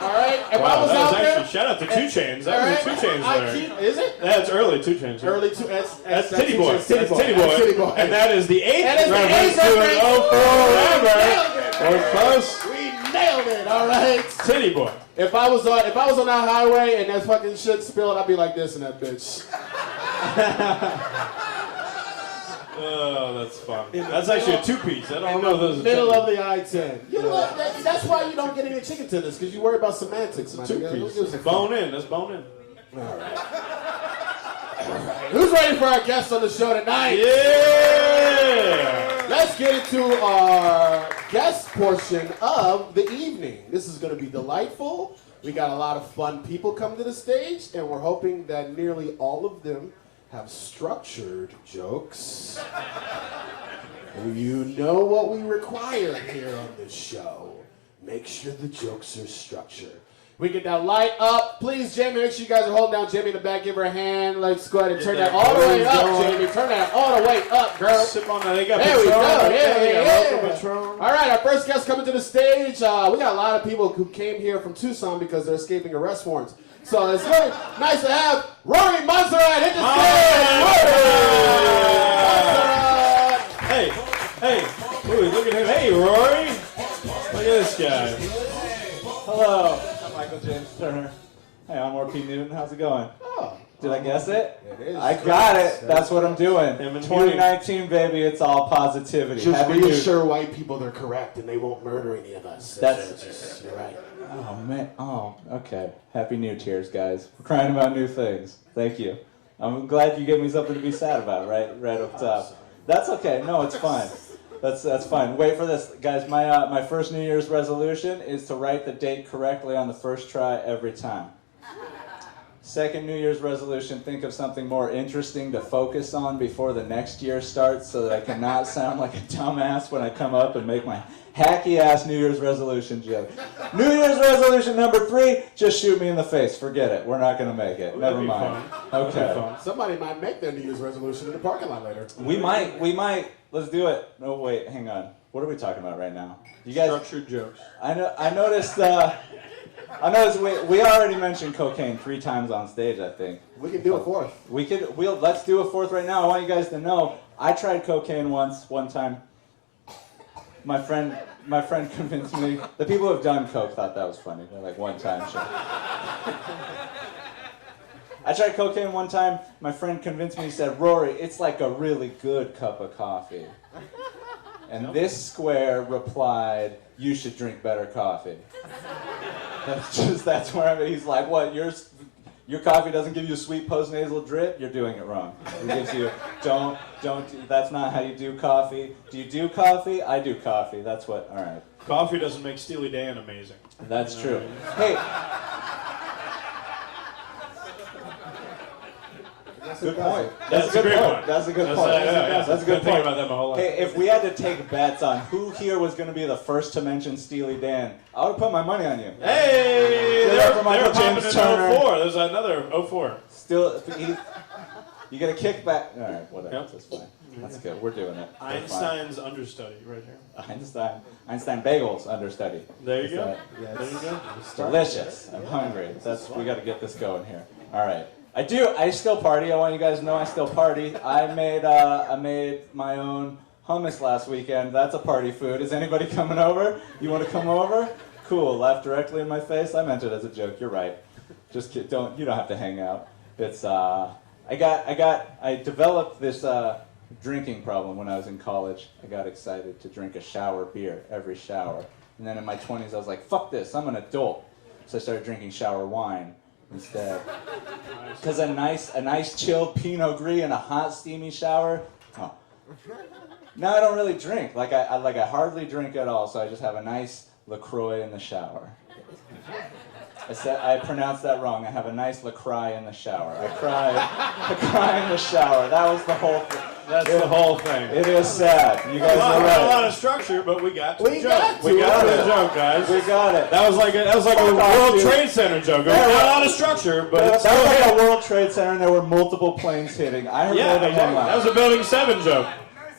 All right? If I was out there... Shout out to 2 Chainz. That was 2 Chainz there. Is it? That's early 2 Chainz. Early two. That's Titty Boy. That's Titty Titty Boy. And that is the 8th reference to an Oh Forever. We're close. We nailed it, all right? Titty Boy. If I was on that highway and that fucking shit spilled, I'd be like this in that bitch. Oh, that's fun. That's actually a 2-piece. I don't know if those are Middle of the I-10. You know what? That's why you don't get any chicken tenders, because you worry about semantics, man. 2-piece. Bone in. That's bone in. All right. Who's ready for our guests on the show tonight? Yeah! Let's get into our guest portion of the evening. This is going to be delightful. We got a lot of fun people come to the stage, and we're hoping that nearly all of them have structured jokes. You know what we require here on this show. Make sure the jokes are structured. We get that light up. Please, Jamie, make sure you guys are holding down Jamie in the back. Give her a hand. Let's go ahead and turn that all the way up, Jamie. Turn that all the way up, girl. Sip on that. They got There we Patron. go. They got Yeah. local Patron. All right, our first guest coming to the stage. We got a lot of people who came here from Tucson because they're escaping arrest warrants. So it's really nice to have Rory Montserrat hit the stage. Hey. Ooh, look at him. Hey, Rory. Look at this guy. Hello, I'm Michael James Turner. Hey, Anwar P. Newton. How's it going? Oh, Did I guess it? It is. I got it. That's what I'm doing. Him and 2019, baby. It's all positivity. Just Happy New Year. reassure white people they're correct and they won't murder any of us. You're right. Oh man. Oh, okay. Happy New Tears, guys. We're crying about new things. Thank you. I'm glad you gave me something to be sad about, right up top. That's okay. No, it's fine. That's fine. Wait for this, guys. My first New Year's resolution is to write the date correctly on the first try every time. Second New Year's resolution, think of something more interesting to focus on before the next year starts so that I cannot sound like a dumbass when I come up and make my hacky-ass New Year's resolution joke. New Year's resolution number 3, just shoot me in the face. Forget it. We're not going to make it. Never mind. Okay. Somebody might make their New Year's resolution in the parking lot later. We might. Let's do it. No, wait, hang on. What are we talking about right now? You guys, Structured jokes. I noticed we already mentioned cocaine 3 times on stage, I think. We can do a fourth. Let's do a fourth right now. I want you guys to know I tried cocaine one time. My friend convinced me. The people who have done coke thought that was funny. They're like, one time, sure. I tried cocaine one time. My friend convinced me. He said, "Rory, it's like a really good cup of coffee." And this square replied, "You should drink better coffee." That's where I'm at. He's like, "What? Your coffee doesn't give you a sweet postnasal drip? You're doing it wrong. It gives you don't. That's not how you do coffee. Do you do coffee? I do coffee. That's what. All right. Coffee doesn't make Steely Dan amazing. That's true. Hey." Good point. That's a good point. That's a good point. That's a good point. About that my whole life. Hey, if we had to take bets on who here was going to be the first to mention Steely Dan, I would have put my money on you. Hey, They're they're Michael popping James in Turner. 04. There's another 04. Still, you get a kickback. All right, whatever. Yep. That's fine. That's good. We're doing it. We're fine. Einstein's understudy right here. Einstein bagels understudy. There you go. Yes. There you go. Delicious. I'm hungry. We got to get this going here. All right. I still party. I want you guys to know I still party. I made my own hummus last weekend. That's a party food. Is anybody coming over? You want to come over? Cool. Laugh directly in my face. I meant it as a joke. You're right. Just you don't have to hang out. It's I developed this drinking problem when I was in college. I got excited to drink a shower beer every shower. And then in my 20s I was like, fuck this, I'm an adult. So I started drinking shower wine instead. Because a nice chilled Pinot Gris in a hot steamy shower. Oh. Now I don't really drink. I hardly drink at all, so I just have a nice LaCroix in the shower. I pronounced that wrong. I have a nice LaCroix in the shower. I cry in the shower. That was the whole thing. That's the whole thing. It is sad. You guys are Not a right. lot of structure, but we got to the joke. got We got to it. the joke, guys. We got it. That was like a Fuck World off, dude. Trade Center joke. Yeah, Not a lot of structure, but That it's was still like here. a World Trade Center, and there were multiple planes hitting. I heard more Yeah, than one that was line. a Building 7 joke.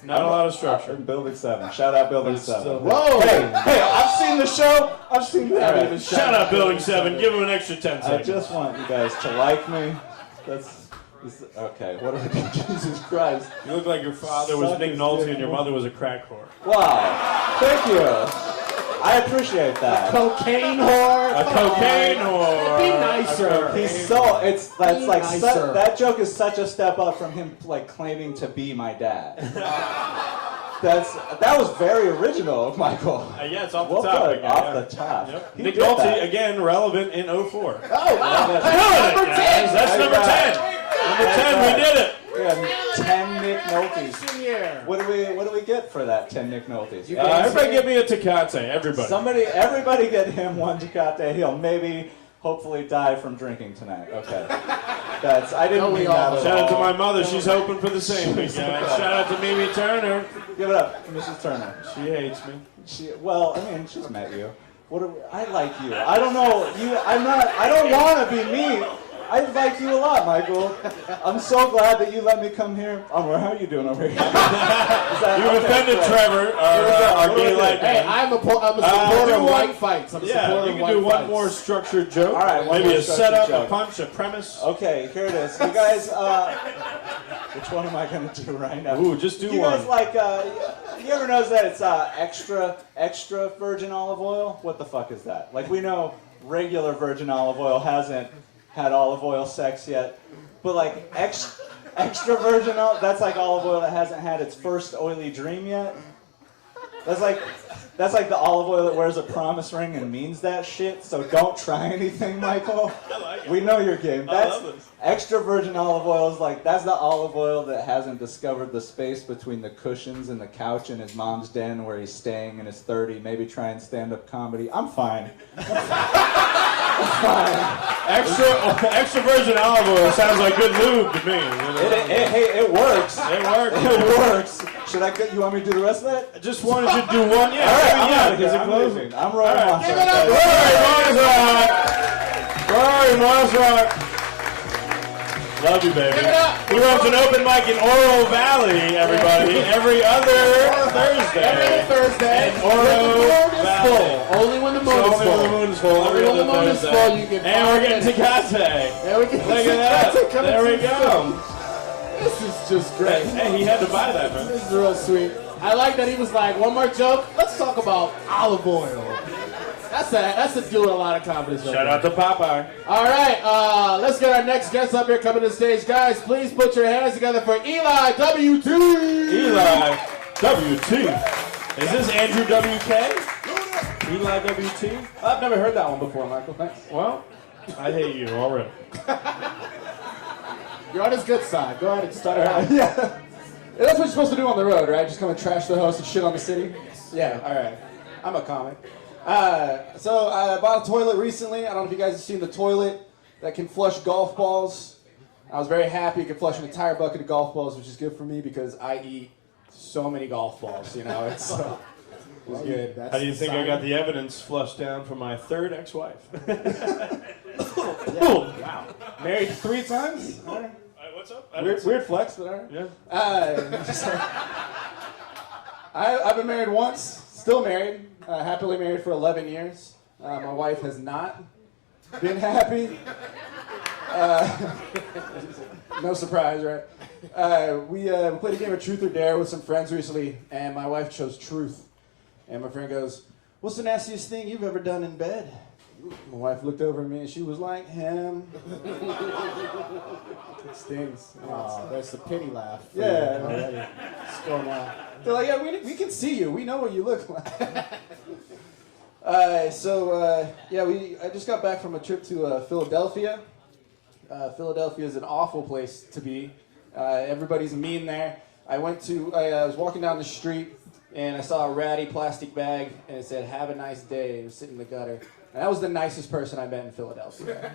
Not a lot of structure. Building 7. Shout out Building 7. still- Whoa! Hey, I've seen the show. I've seen that. All right. Shut up, Building 7. Give him an extra 10 I seconds. just want you guys to like me. Okay, what do I do? Jesus Christ. You look like your father was Suck Nick his Nolte dick. and your mother was a crack whore. Wow. Thank you. I appreciate that. Cocaine whore. A cocaine whore. Be nicer. He's so that's like nicer. that joke is such a step up from him like claiming to be my dad. That was very original, Michael. Yeah, it's off the Well top. done, again, off yeah. the top. Yep. He Nick did Nolte, that. again, relevant in 04. Oh, wow. Doing it, guys. That's number 10. Number 10, we did it. We had 10 Nick Noltes. What do we get for that 10 Nick Noltes? Everybody give me a Tecate, everybody. Everybody get him one Tecate. He'll maybe, hopefully, die from drinking tonight. Okay. I didn't mean that at Shout out to all. my mother. She's hoping for the same thing, guys. Shout out to Mimi Turner. Give it up, Mrs. Turner. She hates me. She's met you. I like you. I don't know. I don't want to be me. I like you a lot, Michael. I'm so glad that you let me come here. Anwar, how are you doing over here? You've offended Trevor, our gay light Hey, man. I'm a supporter do of one- white fights. I'm a Yeah, supporter you of can white do one fights. more structured joke. All right, one maybe more a structured setup, joke. a punch, a premise. Okay, here it is. You guys, which one am I going to do right now? Ooh, just do you one. guys like, you ever notice that it's extra virgin olive oil? What the fuck is that? Like, we know regular virgin olive oil hasn't had olive oil sex yet. but like extra virgin olive, that's like olive oil that hasn't had its first oily dream yet. That's like the olive oil that wears a promise ring and means that shit. So don't try anything, Michael. I like it. We know your game. I love this. Extra virgin olive oil is like, that's the olive oil that hasn't discovered the space between the cushions and the couch in his mom's den where he's staying in his 30, maybe trying stand-up comedy. I'm fine. I'm fine. Extra virgin olive oil sounds like good lube to me. It works. It works. It works. Should I get, you want me to do the rest of that? I just wanted you to do one. Yeah. All right, I'm yeah, out of here. because it I'm closes. leaving. I'm rolling off. Give it up. Rory Mosrock. Love you, baby. Give it up. He runs an open mic in Oro Valley, everybody. Every other Thursday. Every Thursday. In Oro Valley. Full. Only when the moon is Only full. when the moon is full. Only Every when the other moon is Thursday. full, you can And we're getting find Tecate. There we go. Look at that. There we go. This is just great. Hey, he had to buy that, man. This is real sweet. I like that he was like, one more joke. Let's talk about olive oil. That's a dude with a lot of confidence. Shout out to Popeye. All right, let's get our next guest up here coming to the stage. Guys, please put your hands together for Eli WT. Eli WT. Is this Andrew WK? Eli WT? I've never heard that one before, Michael. Thanks. Well, I hate you already. You're on his good side. Go ahead and start it out. Yeah. That's what you're supposed to do on the road, right? Just come and trash the host and shit on the city? Yeah, all right. I'm a comic. So I bought a toilet recently. I don't know if you guys have seen the toilet that can flush golf balls. I was very happy it could flush an entire bucket of golf balls, which is good for me because I eat so many golf balls, you know. It's good. How do you think I got the evidence flushed down from my third ex-wife? Wow. Married 3 times? All right. What's up? Weird flex, but all right. Yeah. I've been married once, still married, happily married for 11 years. My wife has not been happy. No surprise, right? We played a game of Truth or Dare with some friends recently, and my wife chose Truth. And my friend goes, "What's the nastiest thing you've ever done in bed?" My wife looked over at me and she was like, "Him." It stings. Oh, there's the pity laugh. Yeah. What's going on? They're like, "Yeah, we can see you. We know what you look like." I just got back from a trip to Philadelphia. Philadelphia is an awful place to be. Everybody's mean there. I was walking down the street and I saw a ratty plastic bag and it said, "Have a nice day." It was sitting in the gutter. And that was the nicest person I met in Philadelphia.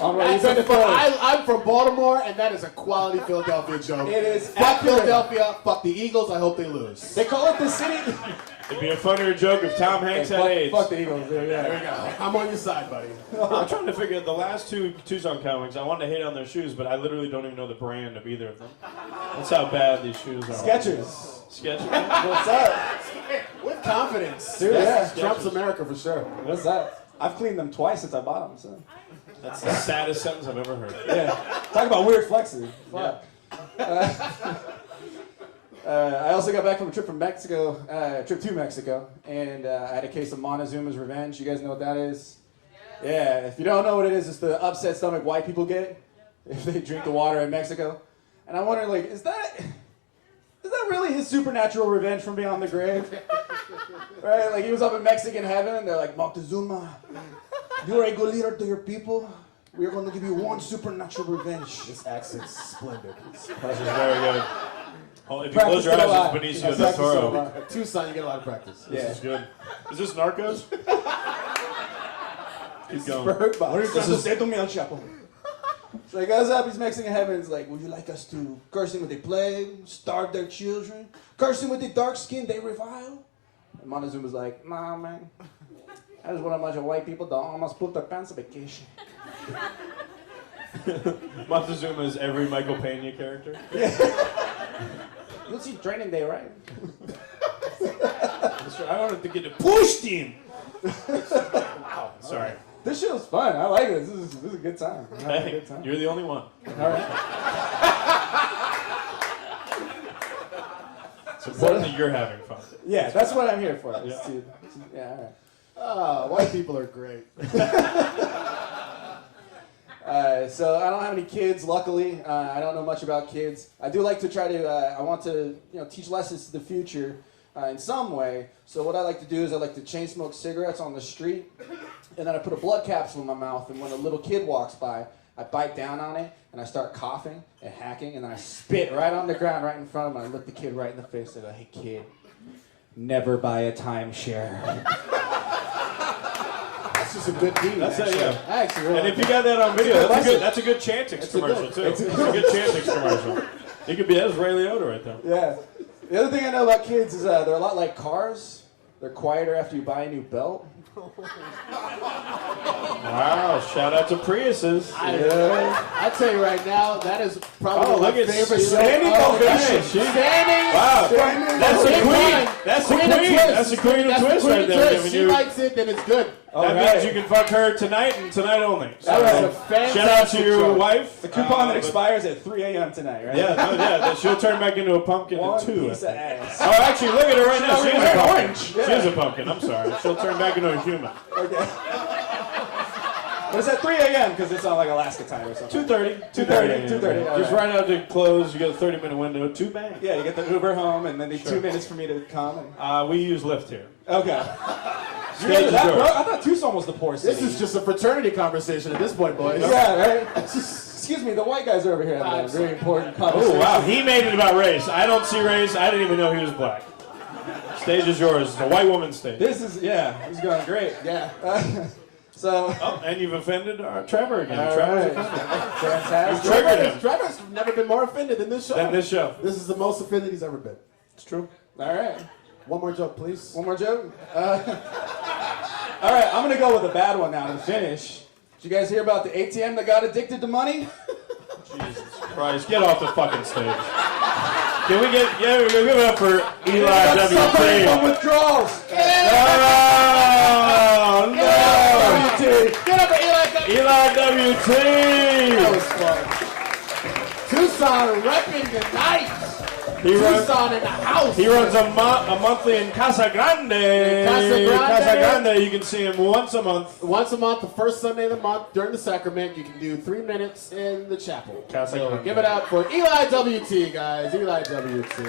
I'm from Baltimore, and that is a quality Philadelphia joke. It is Fuck accurate. Philadelphia. Fuck the Eagles. I hope they lose. They call it the city. It'd be a funnier joke if Tom Hanks had AIDS. Fuck the Eagles. There, yeah. There we go. I'm on your side, buddy. I'm trying to figure out the last two Tucson comics. I wanted to hate on their shoes, but I literally don't even know the brand of either of them. That's how bad these shoes are. Skechers. Skechers? What's up? With confidence. Dude, yeah. Trump's America for sure. What's that? I've cleaned them twice since I bought them. So. That's the saddest sentence I've ever heard. Yeah. Talk about weird flexing. Yeah. I also got back from a trip to Mexico, and I had a case of Montezuma's Revenge. You guys know what that is? Yeah. If you don't know what it is, it's the upset stomach white people get if they drink the water in Mexico. And I'm wondering, like, is that really his supernatural revenge from beyond the grave? Right? Like, he was up in Mexican heaven, and they're like, "Montezuma, you're a good leader to your people. We are going to give you one supernatural revenge." This accent's splendid. This is very good. Oh, if you Practice close your it a eyes, lot. it's Benicio I del practice it a Toro. lot. At Tucson, you get a lot of practice. This Yeah. is good. Is this Narcos? Keep going. What are you trying to say to me, El Chapo? So he goes up, he's Mexican heaven, he's like, "Would you like us to curse him with a plague, starve their children, curse him with the dark skin they revile?" And Montezuma's like, "Nah, man. I just want a bunch of white people to almost put their pants on vacation." Montezuma is every Michael Pena character. You'll see Training Day, right? That's right. I wanted to get it pushed him. Wow. Sorry. This shit was fun. I like it. This is a good time. I'm having a Hey, good time. you're the only one. All right. It's important that you're having fun. Yeah, that's what I'm here for. Yeah. Yeah, all right. White people are great. So I don't have any kids, luckily. I don't know much about kids. I do like to try to, I want to teach lessons to the future in some way. So what I like to do is I like to chain smoke cigarettes on the street, and then I put a blood capsule in my mouth, and when a little kid walks by, I bite down on it, and I start coughing and hacking, and then I spit right on the ground right in front of him, and I look the kid right in the face and I go, hey kid, never buy a timeshare. That's just a good deed. That's actually. it, yeah. I actually really And if you got that on video, that's a good Chantix That's a commercial good- too. it's It's a- a good Chantix commercial. You could be that's Ray Liotta right there. Yeah. The other thing I know about kids is they're a lot like cars. They're quieter after you buy a new belt. Wow! Shout out to Priuses. I tell you right now, that is probably Look my at favorite standing show. ovation. Standing. Wow! That's the Big queen. one. That's the Queen queen. of twist. That's the queen of That's the twist queen right of there. twist. giving She you- likes it, then it's good. That means you can fuck her tonight and tonight only. So, That was a fantastic shout out to your show. wife. The coupon that expires at 3 a.m. tonight, right? Yeah. She'll turn back into a pumpkin in One 2. piece of ass. Oh, actually, look at her right now. She is a wearing pumpkin. orange. She is a pumpkin. I'm sorry. She'll turn back into a human. Okay. But it's at 3 a.m. because it's on like Alaska time or something. 2:30. 2:30. Just right out to close. You got a 30-minute window. 2 bang. Yeah, you get the Uber home and then need 2 minutes for me to come. And... We use Lyft here. Okay. You Stage remember is that, yours. bro? I thought Tucson was the poor city. This is just a fraternity conversation at this point, boys. Yeah, right? Excuse me, the white guys are over here having a very important conversation. Oh, wow. He made it about race. I don't see race. I didn't even know he was black. Stage is yours. It's a white woman's stage. This is going great. Yeah. So, And you've offended Trevor again. all Trevor's right. offended. Fantastic. Triggered him. Trevor's never been more offended than this show. Than this show. This is the most offended he's ever been. It's true. All right. One more joke, please. One more joke? All right, I'm going to go with a bad one now to finish. Did you guys hear about the ATM that got addicted to money? Jesus Christ. Get off the fucking stage. Can we give it up for Eli Suffering from WT? withdrawals. Oh, no. Get up for Eli. Eli WT. That was fun. Tucson repping the night. Tucson in the house. He runs a monthly in Casa Grande. Casa Grande. You can see him once a month. Once a month, the first Sunday of the month during the sacrament, you can do 3 minutes in the chapel. Casa So Grande. give it up for Eli WT, guys. Eli WT.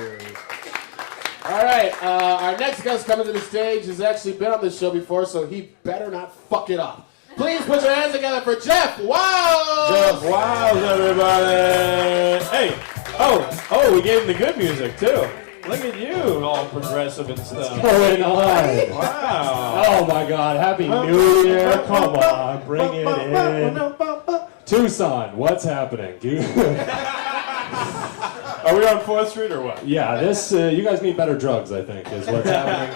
All right, our next guest coming to the stage has actually been on this show before, so he better not fuck it up. Please put your hands together for Jeff Wow. Jeff Wiles, everybody. Hey. Oh, we gave him the good music, too. Look at you, all progressive and stuff. Going on. Wow. Oh my God! Happy New Year! Come on, bring it in. Tucson, what's happening? Are we on 4th Street or what? Yeah, this you guys need better drugs. I think is what's happening.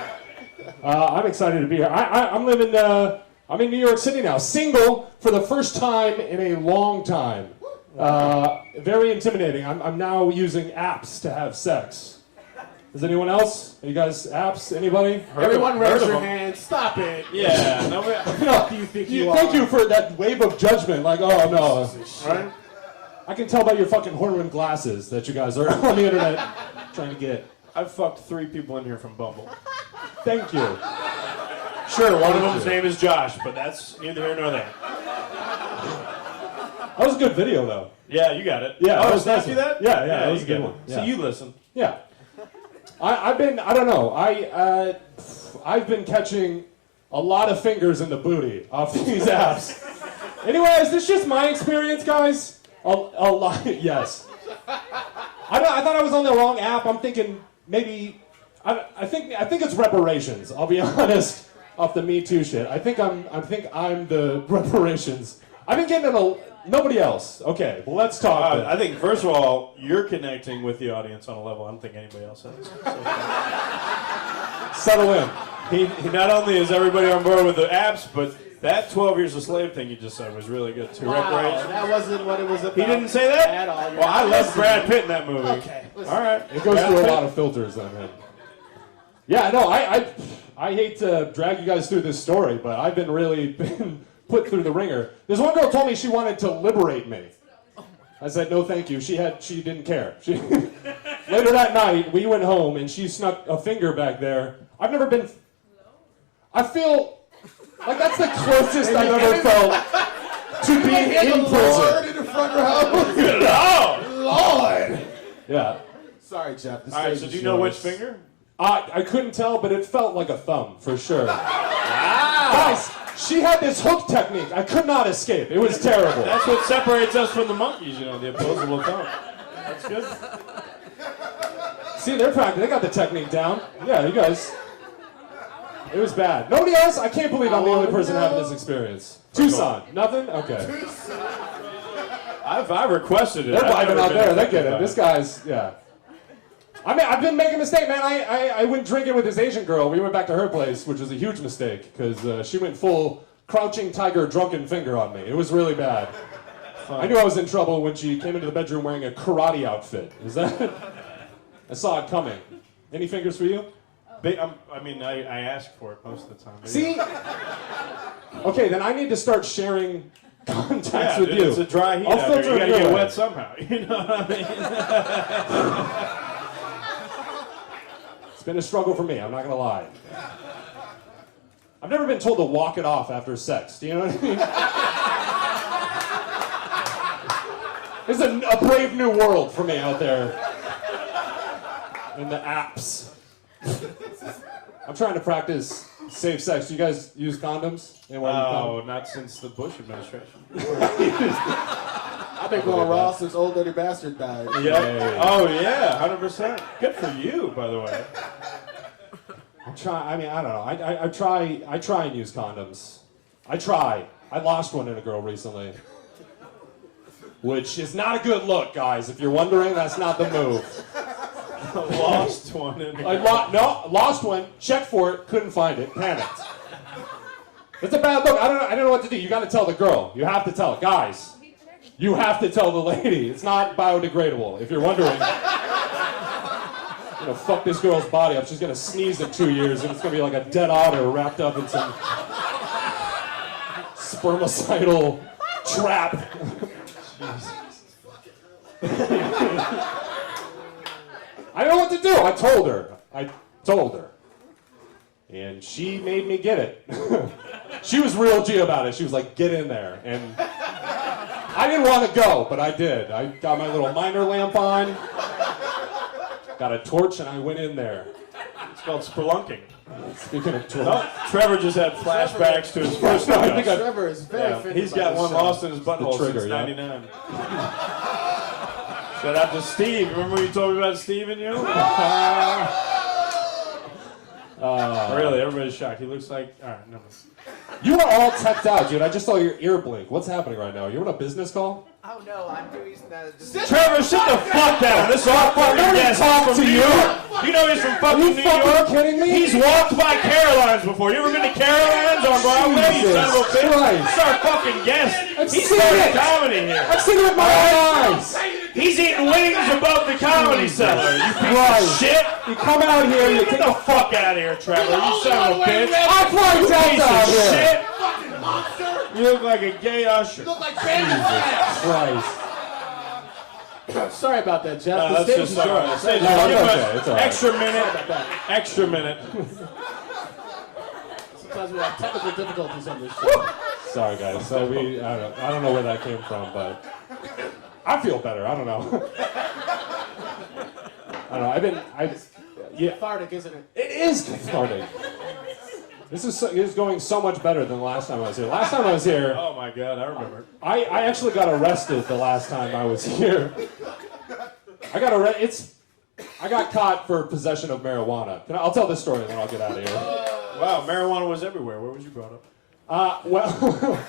I'm excited to be here. I'm living. I'm in New York City now, single for the first time in a long time. Very intimidating. I'm now using apps to have sex. Is anyone else? Are you guys apps? Anybody? Everyone Heard raise of your him. hand. Stop it. Yeah. No, What do you think you are? Thank you for that wave of judgment. Like, oh no. Right? I can tell by your fucking Horwin glasses that you guys are on the internet trying to get. I've fucked 3 people in here from Bumble. Thank you. Sure, one of them's name is Josh, but that's neither here nor there. That was a good video, though. Yeah, you got it. Yeah, Oh, that was Snap nice you one. that? Yeah, that was you a good get one. it. Yeah. So you listen. Yeah. I've been catching a lot of fingers in the booty off these apps. Anyway, is this just my experience, guys? A lot, yes. I thought I was on the wrong app. I'm thinking maybe, I think it's reparations. I'll be honest, off the Me Too shit. I think I'm the reparations. I've been getting nobody else. Okay, well let's talk. then. I think, first of all, you're connecting with the audience on a level I don't think anybody else has. Settle in. He not only is everybody on board with the apps, but that 12 Years a Slave thing you just said was really good too. Wow, Reparations. that wasn't what it was about. He didn't say that? At all. Well, I love Brad Pitt in that movie. Okay. Listen. All right. It goes Brad through a Pitt. lot of filters on him. Yeah, no, I hate to drag you guys through this story, but I've been really put through the ringer. This one girl told me she wanted to liberate me. I said no, thank you. She didn't care. Later that night, we went home and she snuck a finger back there. I've never been. I feel like that's the closest I've ever felt to be in prison. Lord in the front row. Lord. Yeah. Sorry, Jeff. The All right, stage so is do you know which yours. finger? I couldn't tell, but it felt like a thumb, for sure. Guys, she had this hook technique. I could not escape. It was terrible. That's what separates us from the monkeys, you know, the opposable thumb. That's good. See, they're practicing. They got the technique down. Yeah, you guys. It was bad. Nobody else? I can't believe I'm the only person having this experience. Tucson. Nothing? Okay. I requested it. They're I've vibing never out been there. They affected get it. by This guy's, yeah. I mean, I've been making a mistake, man. I went drinking with this Asian girl. We went back to her place, which was a huge mistake, because she went full crouching tiger drunken finger on me. It was really bad. I knew I was in trouble when she came into the bedroom wearing a karate outfit. Is that? I saw it coming. Any fingers for you? I ask for it most of the time. See? Okay, then I need to start sharing contacts Yeah, with dude, you. it's a dry heat I'll out there. filter You it gotta your get way. wet somehow. You know what I mean? It's been a struggle for me, I'm not gonna lie. I've never been told to walk it off after sex. Do you know what I mean? It's a brave new world for me out there. In the apps. I'm trying to practice safe sex. Do you guys use condoms? Anyone use Oh, condoms? not since the Bush administration. I've been going raw since Old Dirty Bastard died. Yeah. Oh yeah, 100%. Good for you, by the way. I don't know. I try and use condoms. I try. I lost one in a girl recently. Which is not a good look, guys. If you're wondering, that's not the move. Lost one. Lost one. Checked for it. Couldn't find it. Panicked. It's a bad look. I don't know what to do. You got to tell the girl. You have to tell it, guys. You have to tell the lady. It's not biodegradable. If you're wondering, fuck this girl's body up. She's gonna sneeze in 2 years, and it's gonna be like a dead otter wrapped up in some spermicidal trap. I don't know what to do. I told her. And she made me get it. She was real G about it. She was like, get in there. And I didn't want to go, but I did. I got my little miner lamp on, got a torch, and I went in there. It's called spelunking. Speaking of torch. Oh, Trevor just had flashbacks to his first hookup. Trevor is very Yeah, offended he's by got this one show. lost in his butthole trigger, since yeah. '99. Shout out to Steve. Remember when you told me about Steve and you? Really, everybody's shocked. He looks like... All right, never mind. You are all teched out, dude. I just saw your ear blink. What's happening right now? You on a business call? Oh no, I'm doing Trevor, sit the fuck down. This is all fucking guest talk from to New you. York. You know he's from fucking you New fucking York. kidding me? He's walked by Caroline's before. You ever been to Caroline's on Broadway? You son of a bitch. Christ. This is our fucking guest. I've He's seen started it. comedy here. I've seen it with my own eyes. He's eating wings above the comedy cellar. You piece Right. of shit. You come out here, you Get the fuck out of here, Trevor. You son of a bitch. I'm flying down Piece out of here. shit. You look like a gay usher. Christ. Sorry about that, Jeff. No, the that's stage just is all right. yours. Stage is No, yours. it's Give okay. us It's all right. Extra minute. Sometimes we have technical difficulties on this show. Sorry, guys. So I don't know where that came from, but I feel better. I don't know. I don't know. Yeah, Cathartic, isn't it? it is cathartic. This is going so much better than the last time I was here. Last time I was here, Oh my God, I remember. I actually got arrested the last time I was here. I got caught for possession of marijuana. I'll tell this story and then I'll get out of here. Wow, marijuana was everywhere. Where was you brought up? Well,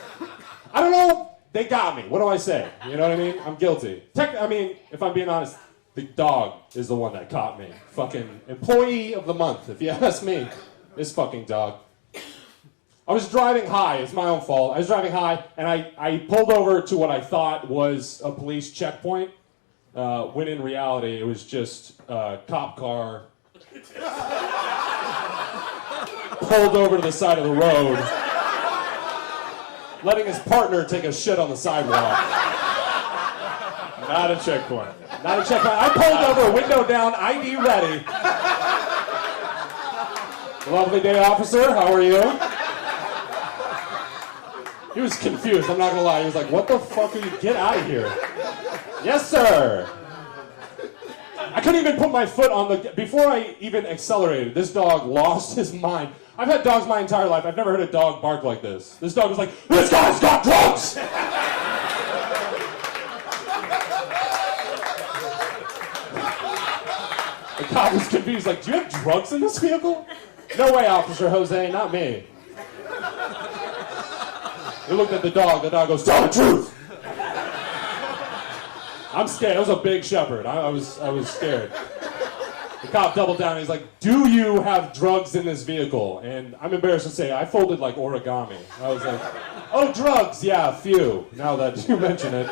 I don't know. They got me. What do I say? You know what I mean? I'm guilty. If I'm being honest, the dog is the one that caught me. Fucking employee of the month, if you ask me. This fucking dog. I was driving high. It's my own fault. I was driving high, and I pulled over to what I thought was a police checkpoint, when in reality it was just a cop car pulled over to the side of the road, letting his partner take a shit on the sidewalk. Not a checkpoint. Not a checkpoint. I pulled over, window down, ID ready. Lovely day, officer. How are you? He was confused, I'm not gonna lie. He was like, what the fuck are you? Get out of here. Yes, sir. I couldn't even put my foot on the... Before I even accelerated, this dog lost his mind. I've had dogs my entire life. I've never heard a dog bark like this. This dog was like, this guy's got drugs! The cop was confused, like, do you have drugs in this vehicle? No way, Officer Jose, not me. He looked at the dog goes, tell the truth! I'm scared, it was a big shepherd. I was scared. The cop doubled down and he's like, do you have drugs in this vehicle? And I'm embarrassed to say, I folded like origami. I was like, oh, drugs, yeah, a few, now that you mention it.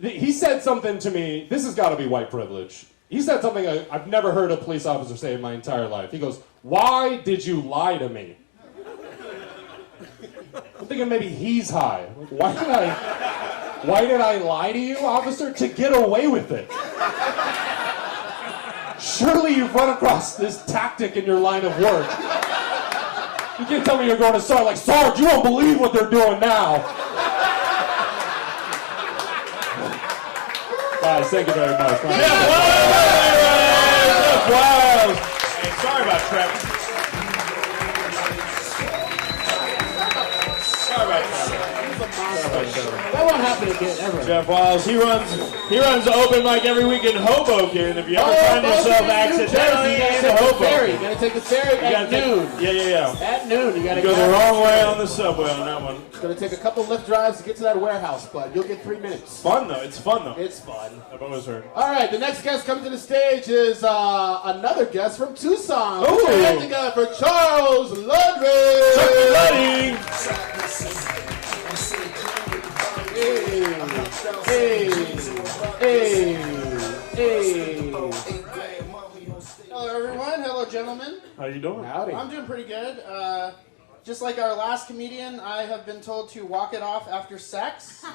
He said something to me, this has got to be white privilege. He said something I've never heard a police officer say in my entire life. He goes, why did you lie to me? I'm thinking maybe he's high. Like, why did I lie to you, officer? To get away with it. Surely you've run across this tactic in your line of work. You can't tell me you're going to Sarge, like, Sarge, you won't believe what they're doing now. Guys, thank you very much. Wow. Hey, sorry about Trevor. That won't happen again, ever. Jeff Wiles, he runs the open mic every week in Hoboken. If you ever find yourself accidentally in Hoboken, you gotta take the ferry at noon. Yeah. At noon, you gotta go the wrong way on the subway on that one. It's gonna take a couple lift drives to get to that warehouse, but you'll get 3 minutes. Fun though. It's fun though. It's fun. I've always heard. All right, the next guest coming to the stage is another guest from Tucson. Ooh. Put your hands together for Charles Ludwig. Ludwig. Hey. Hello, everyone. Hello, gentlemen. How you doing? Howdy. I'm doing pretty good. Just like our last comedian, I have been told to walk it off after sex. Of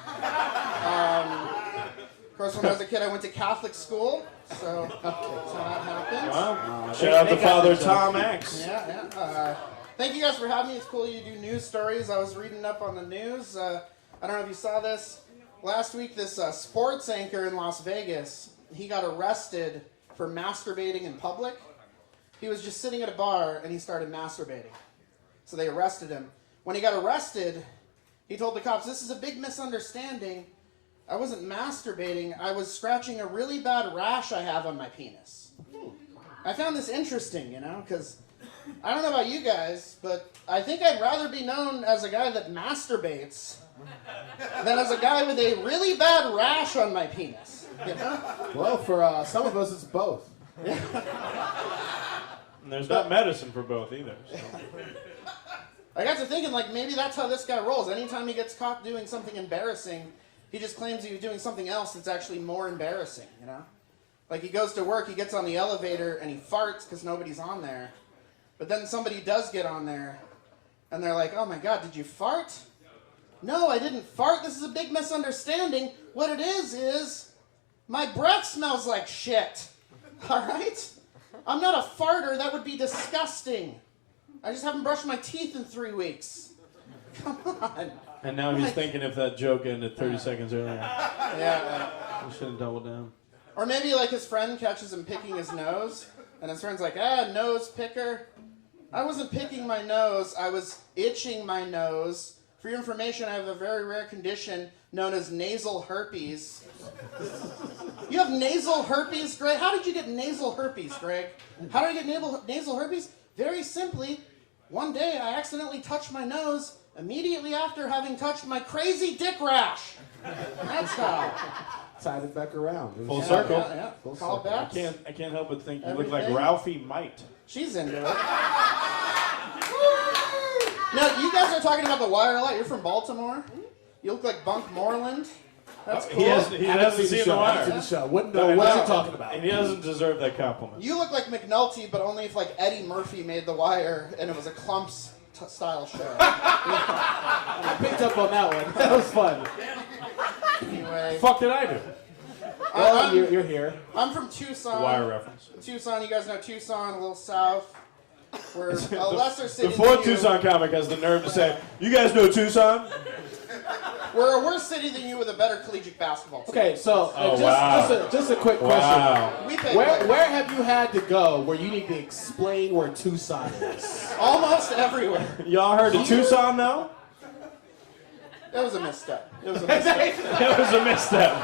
course, when I was a kid, I went to Catholic school, so that's how that happened. Wow. Shout out to Father Tom X. Yeah. Thank you guys for having me. It's cool you do news stories. I was reading up on the news. I don't know if you saw this. Last week, this sports anchor in Las Vegas, he got arrested for masturbating in public. He was just sitting at a bar, and he started masturbating. So they arrested him. When he got arrested, he told the cops, this is a big misunderstanding. I wasn't masturbating. I was scratching a really bad rash I have on my penis. I found this interesting, because I don't know about you guys, but I think I'd rather be known as a guy that masturbates than as a guy with a really bad rash on my penis. Well, for some of us, it's both. And there's not medicine for both either. So. I got to thinking, maybe that's how this guy rolls. Anytime he gets caught doing something embarrassing, he just claims he was doing something else that's actually more embarrassing, Like he goes to work, he gets on the elevator, and he farts because nobody's on there. But then somebody does get on there, and they're like, oh my God, did you fart? No, I didn't fart. This is a big misunderstanding. What it is my breath smells like shit. All right? I'm not a farter. That would be disgusting. I just haven't brushed my teeth in 3 weeks. Come on. And now he's thinking if that joke ended 30 seconds earlier. Yeah. We should have doubled down. Or maybe his friend catches him picking his nose, and his friend's like, nose picker. I wasn't picking my nose. I was itching my nose. For your information, I have a very rare condition known as nasal herpes. You have nasal herpes, Greg? How did you get nasal herpes, Greg? How did I get nasal herpes? Very simply, one day I accidentally touched my nose immediately after having touched my crazy dick rash. That's how. Tied it back around. Full circle. Yeah. Full Call circle. back. I can't help but think you look Everything. like Ralphie Might. She's into it. Now, you guys are talking about The Wire a lot. You're from Baltimore. You look like Bunk Moreland. That's cool. He hasn't seen The Wire. The show. Wouldn't know what you're talking about. And he doesn't deserve that compliment. You look like McNulty, but only if Eddie Murphy made The Wire and it was a Clumps style show. I picked up on that one. That was fun. Anyway. Fuck did I do? Well, you're here. I'm from Tucson. Wire reference. Tucson, you guys know Tucson, a little south. We're a lesser city The fourth than you. Tucson comic has the nerve to say, "You guys know Tucson?" We're a worse city than you with a better collegiate basketball team. Okay, so Oh, wow. just a quick Wow. We pay Where have you had to go where you need to explain where Tucson is? almost everywhere. Y'all heard of Tucson now? It was a misstep. It was a misstep. It was a misstep.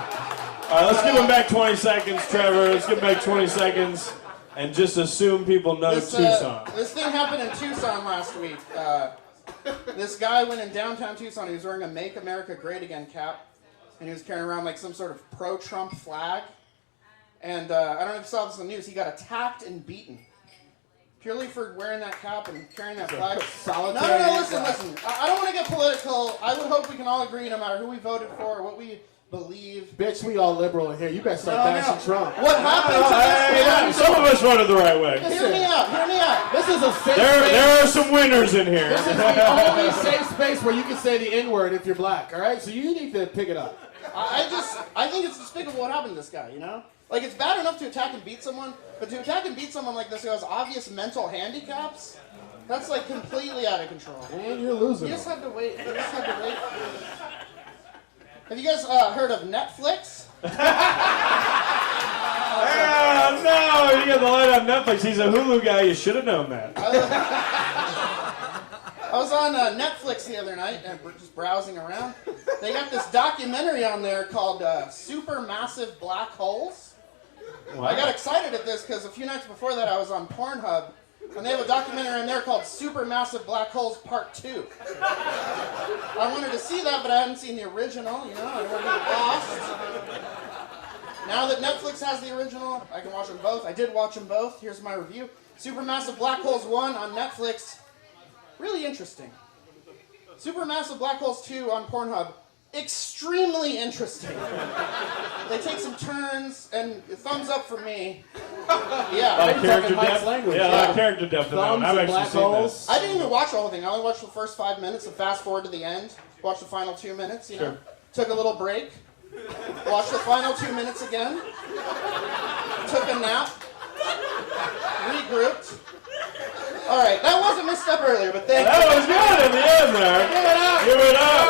All right, let's give him back 20 seconds, Trevor. Let's give him back 20 seconds and just assume people know Tucson. This thing happened in Tucson last week. This guy went in downtown Tucson. He was wearing a Make America Great Again cap, and he was carrying around like some sort of pro-Trump flag. And I don't know if you saw this in the news. He got attacked and beaten. Purely for wearing that cap and carrying that flag. Solitary. No, listen. I don't want to get political. I would hope we can all agree, no matter who we voted for, what we believe. Bitch, we all liberal in here. You better start bashing Trump. What happened to this guy? Some of us voted the right way. Hear me out. This is a safe space. There are some winners in here. This is the only safe space where you can say the N-word if you're black, all right? So you need to pick it up. I think it's despicable what happened to this guy, you know? Like, it's bad enough to attack and beat someone, but to attack and beat someone like this who has obvious mental handicaps, that's, like, completely out of control. And you're losing. You just had to wait. Have you guys heard of Netflix? No, you got the light on Netflix. He's a Hulu guy. You should have known that. I was on Netflix the other night and we're just browsing around. They got this documentary on there called Supermassive Black Holes. Wow. I got excited at this because a few nights before that I was on Pornhub, and they have a documentary in there called Supermassive Black Holes Part 2. I wanted to see that, but I hadn't seen the original, you know, I didn't want to get lost. Now that Netflix has the original, I can watch them both. I did watch them both. Here's my review. Supermassive Black Holes 1 on Netflix. Really interesting. Supermassive Black Holes 2 on Pornhub. Extremely interesting. They take some turns, and thumbs up for me. Yeah. A lot of character Mike's depth. language. Yeah, a lot of character depth in that one. Thumbs I've and actually black seen holes. that. I didn't even watch the whole thing. I only watched the first 5 minutes and fast forward to the end. Watched the final 2 minutes, you know. Sure. Took a little break. Watched the final 2 minutes again. Took a nap. Regrouped. All right, that was a misstep earlier, but thank you. That was good in the end there. Give it up.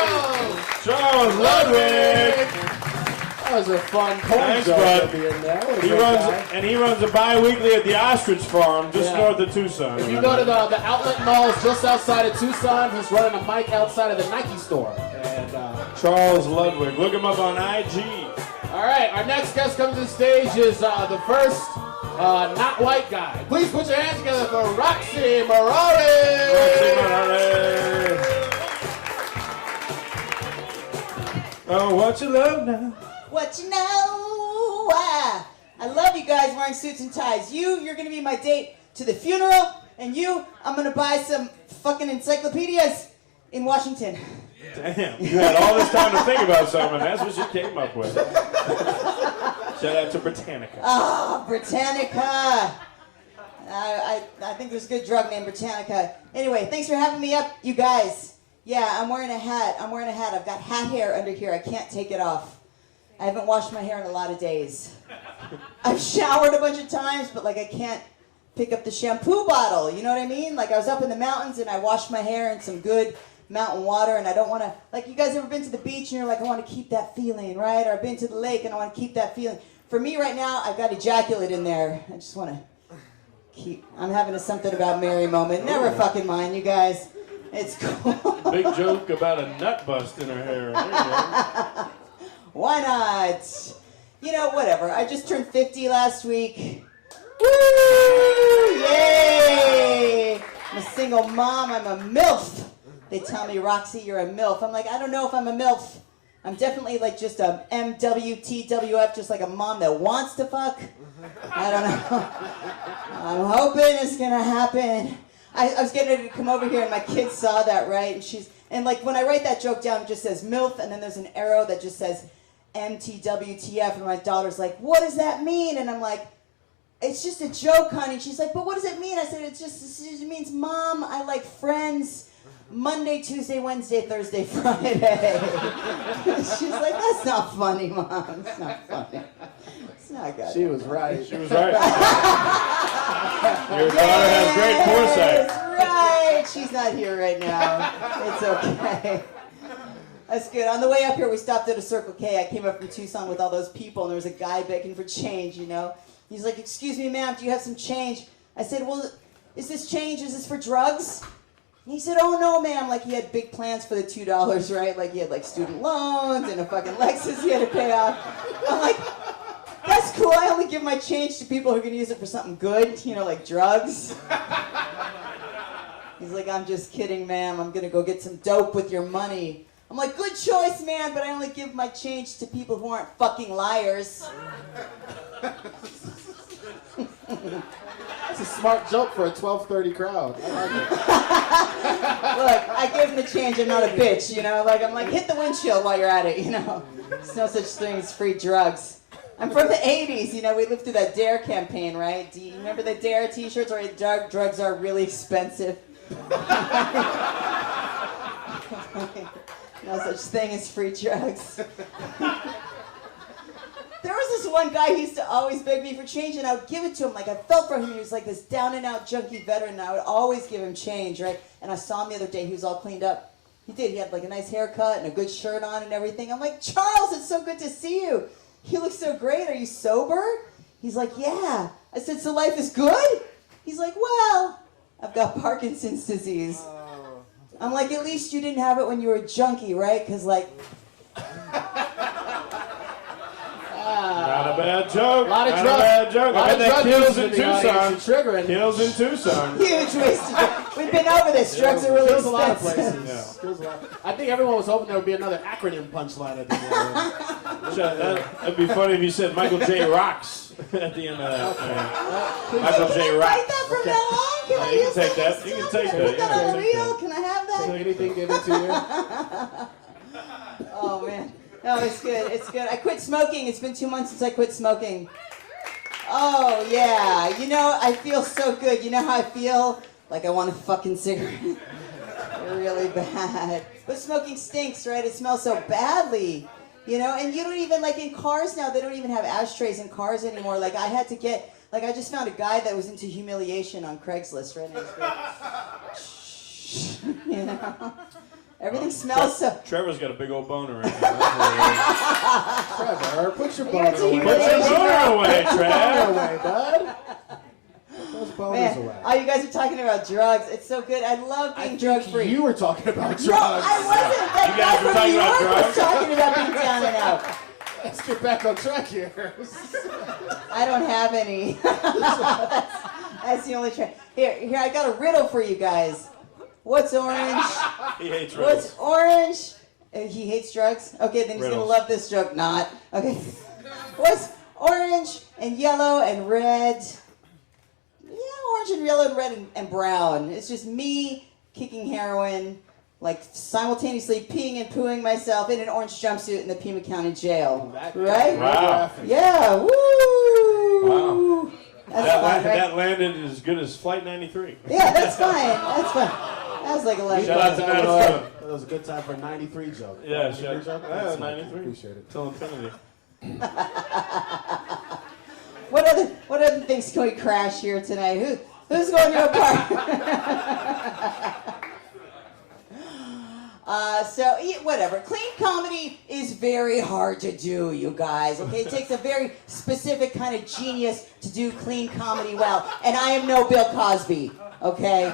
Charles Ludwig. That was a fun corn Thanks, joke bud. at the end there. What a He great guy. runs a bi-weekly at the Ostrich Farm just Yeah. north of Tucson. If you go to the outlet malls just outside of Tucson, he's running a mic outside of the Nike store. And Charles Ludwig. Look him up on IG. all right, our next guest comes to the stage is the first not white guy. Please put your hands together for Roxy Marari. Oh, what you love now? What you know? I love you guys wearing suits and ties. You're gonna be my date to the funeral, and I'm gonna buy some fucking encyclopedias in Washington. Damn, you had all this time to think about something. That's what you came up with. Shout out to Britannica. Ah, Britannica. I think there's a good drug named Britannica. Anyway, thanks for having me up, you guys. Yeah, I'm wearing a hat. I've got hat hair under here. I can't take it off. I haven't washed my hair in a lot of days. I've showered a bunch of times, but like I can't pick up the shampoo bottle. You know what I mean? Like I was up in the mountains and I washed my hair in some good mountain water, and I don't want to, like, you guys ever been to the beach and you're like, I want to keep that feeling, right? Or I've been to the lake and I want to keep that feeling. For me right now, I've got ejaculate in there. I just want to I'm having a something about Mary moment. Never fucking mind, you guys. It's cool. Big joke about a nut bust in her hair. There you go. Why not? You know, whatever. I just turned 50 last week. Woo! Yay! I'm a single mom. I'm a MILF. They tell me, Roxy, you're a MILF. I'm like, I don't know if I'm a MILF. I'm definitely like just a MWTWF, just like a mom that wants to fuck. I don't know. I'm hoping it's gonna happen. I was getting ready to come over here and my kid saw that, right? And like when I write that joke down, it just says MILF and then there's an arrow that just says MTWTF, and my daughter's like, what does that mean? And I'm like, it's just a joke, honey. And she's like, but what does it mean? I said, it means mom, I like friends. Monday, Tuesday, Wednesday, Thursday, Friday. She's like, that's not funny, Mom. It's not funny. It's I got She it. was right. She was right. Your daughter has great foresight. That's right. She's not here right now. It's okay. That's good. On the way up here, we stopped at a Circle K. I came up from Tucson with all those people, and there was a guy begging for change, you know. He's like, excuse me, ma'am, do you have some change? I said, well, is this change? Is this for drugs? And he said, oh, no, ma'am. Like, he had big plans for the $2, right? Like, he had, like, student loans and a fucking Lexus he had to pay off. I'm like, that's cool. I only give my change to people who are going to use it for something good, you know, like drugs. He's like, I'm just kidding, ma'am. I'm going to go get some dope with your money. I'm like, good choice, man, but I only give my change to people who aren't fucking liars. That's a smart joke for a 12:30 crowd. I like it. Look, I gave him the change. I'm not a bitch, you know? Like, I'm like, hit the windshield while you're at it, you know? There's no such thing as free drugs. I'm from the 80s, you know? We lived through that DARE campaign, right? Do you remember the DARE t-shirts where drugs are really expensive? No such thing as free drugs. There was this one guy who used to always beg me for change, and I would give it to him. Like, I felt for him. He was like this down-and-out junkie veteran, and I would always give him change, right? And I saw him the other day. He was all cleaned up. He did. He had, like, a nice haircut and a good shirt on and everything. I'm like, Charles, it's so good to see you. You look so great. Are you sober? He's like, yeah. I said, so life is good? He's like, well, I've got Parkinson's disease. I'm like, at least you didn't have it when you were a junkie, right? Because, like... Not a bad joke. A lot of Not drugs. a bad joke. Lot I of bet that drug kills users in in the audience. Tucson. Triggering. Kills in Tucson. Huge waste of time. We've been over this. Drugs are really Kills a lot of expensive. places. Kills a lot. I think everyone was hoping there would be another acronym punchline at the end. That'd be funny if you said Michael J. Rocks at the end of that. Michael J. Write Rocks. that from now on? Can I You use can take that? that. You can take Can I that. put that Yeah, on take reel? that. Can I have So that? anything given to you? Oh, man. No, it's good. It's good. I quit smoking. It's been 2 months since I quit smoking. Oh, yeah. You know, I feel so good. You know how I feel? Like I want a fucking cigarette. Really bad. But smoking stinks, right? It smells so badly. You know, and you don't even, like in cars now, they don't even have ashtrays in cars anymore. Like I had to get, like I just found a guy that was into humiliation on Craigslist right now. You know? Everything smells so... Trevor's got a big old boner right now. Trevor, put your You boner got to away. Put your boner away, Put your Trev. boner away, bud. Put those boners Man, away. oh, you guys are talking about drugs. It's so good. I love I being think drug-free. you were talking about drugs. No, I wasn't. That You guys guy were from talking New about York was drugs? talking about being down and out. Let's get back on track here. I don't have any. that's the only track. Here, I got a riddle for you guys. What's orange? He hates What's riddles. orange? He hates drugs? Okay, then he's going to Riddles. love this joke. Not. Okay. What's orange and yellow and red? Yeah, orange and yellow and red and brown. It's just me kicking heroin, like simultaneously peeing and pooing myself in an orange jumpsuit in the Pima County Jail. Right? Wow. Yeah, woo! Wow. That's That, fun, right? that landed as good as Flight 93. Yeah, that's fine. That's fine. That was like 11. Shout out to That 9/11. was a good time for a 93 joke. Yeah, 93 shout joke? yeah, Thanks, 93. Appreciate it. Till infinity. What other things can we crash here tonight? Who's going to a party? Whatever. Clean comedy is very hard to do, you guys. Okay, it takes a very specific kind of genius to do clean comedy well, and I am no Bill Cosby. Okay,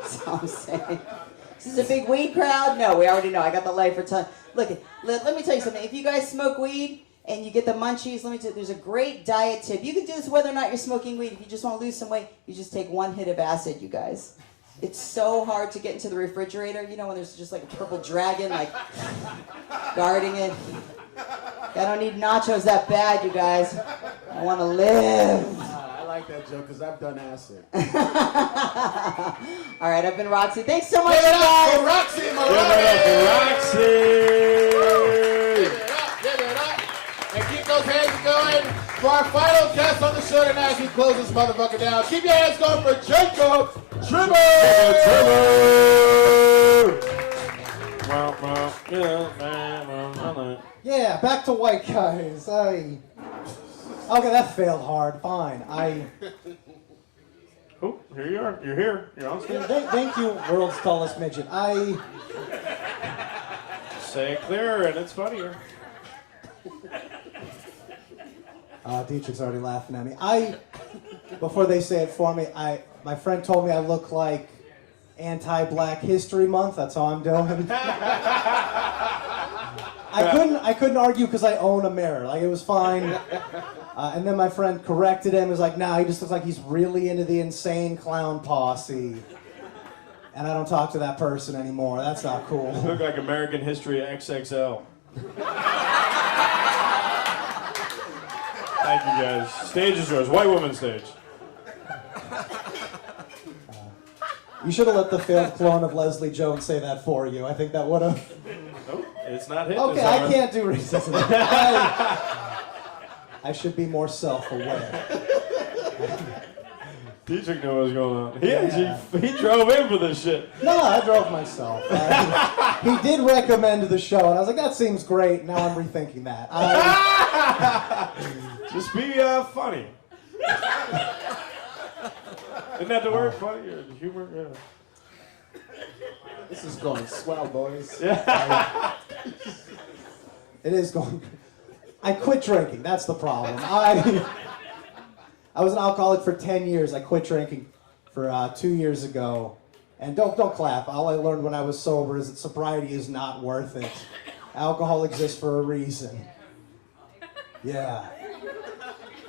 that's all I'm saying. This is a big weed crowd. No, we already know. I got the life for time. Look, let me tell you something. If you guys smoke weed and you get the munchies, let me tell you, there's a great diet tip. You can do this whether or not you're smoking weed. If you just want to lose some weight, you just take 1 hit of acid, you guys. It's so hard to get into the refrigerator, you know, when there's just like a purple dragon, like, guarding it. I don't need nachos that bad, you guys. I want to live. I like that joke because I've done acid. All right, I've been Roxy. Thanks so much, Give you it up for guys. Roxy, my Give it up for Roxy! Give it up. And keep those hands going for our final guest on the show tonight as we close this motherfucker down. Keep your hands going for Jacob Trimmer! Well, Yeah, back to white guys. Okay, that failed hard. Fine. Oh, here you are. You're here. You're on stage. Thank you, world's tallest midget. Say it clearer and it's funnier. Dietrich's already laughing at me. Before they say it for me, my friend told me I look like anti-Black History Month. That's how I'm doing. I couldn't argue because I own a mirror. Like, it was fine. And then my friend corrected him. He was like, nah, he just looks like he's really into the insane clown posse. And I don't talk to that person anymore. That's not cool. You look like American History XXL. Thank you, guys. Stage is yours. White woman stage. You should have let the failed clone of Leslie Jones say that for you. I think that would have... Nope, it's not hit. Okay, I can't do racism. I should be more self-aware. Dietrich knew what was going on. He drove in for this shit. No, I drove myself. He did recommend the show, and I was like, that seems great. Now I'm rethinking that. Just be funny. Isn't that the word, funny? Or humor? Yeah. This is going swell, boys. Yeah. It is going... I quit drinking. That's the problem. I was an alcoholic for 10 years. I quit drinking for 2 years ago. And don't clap. All I learned when I was sober is that sobriety is not worth it. Alcohol exists for a reason. Yeah.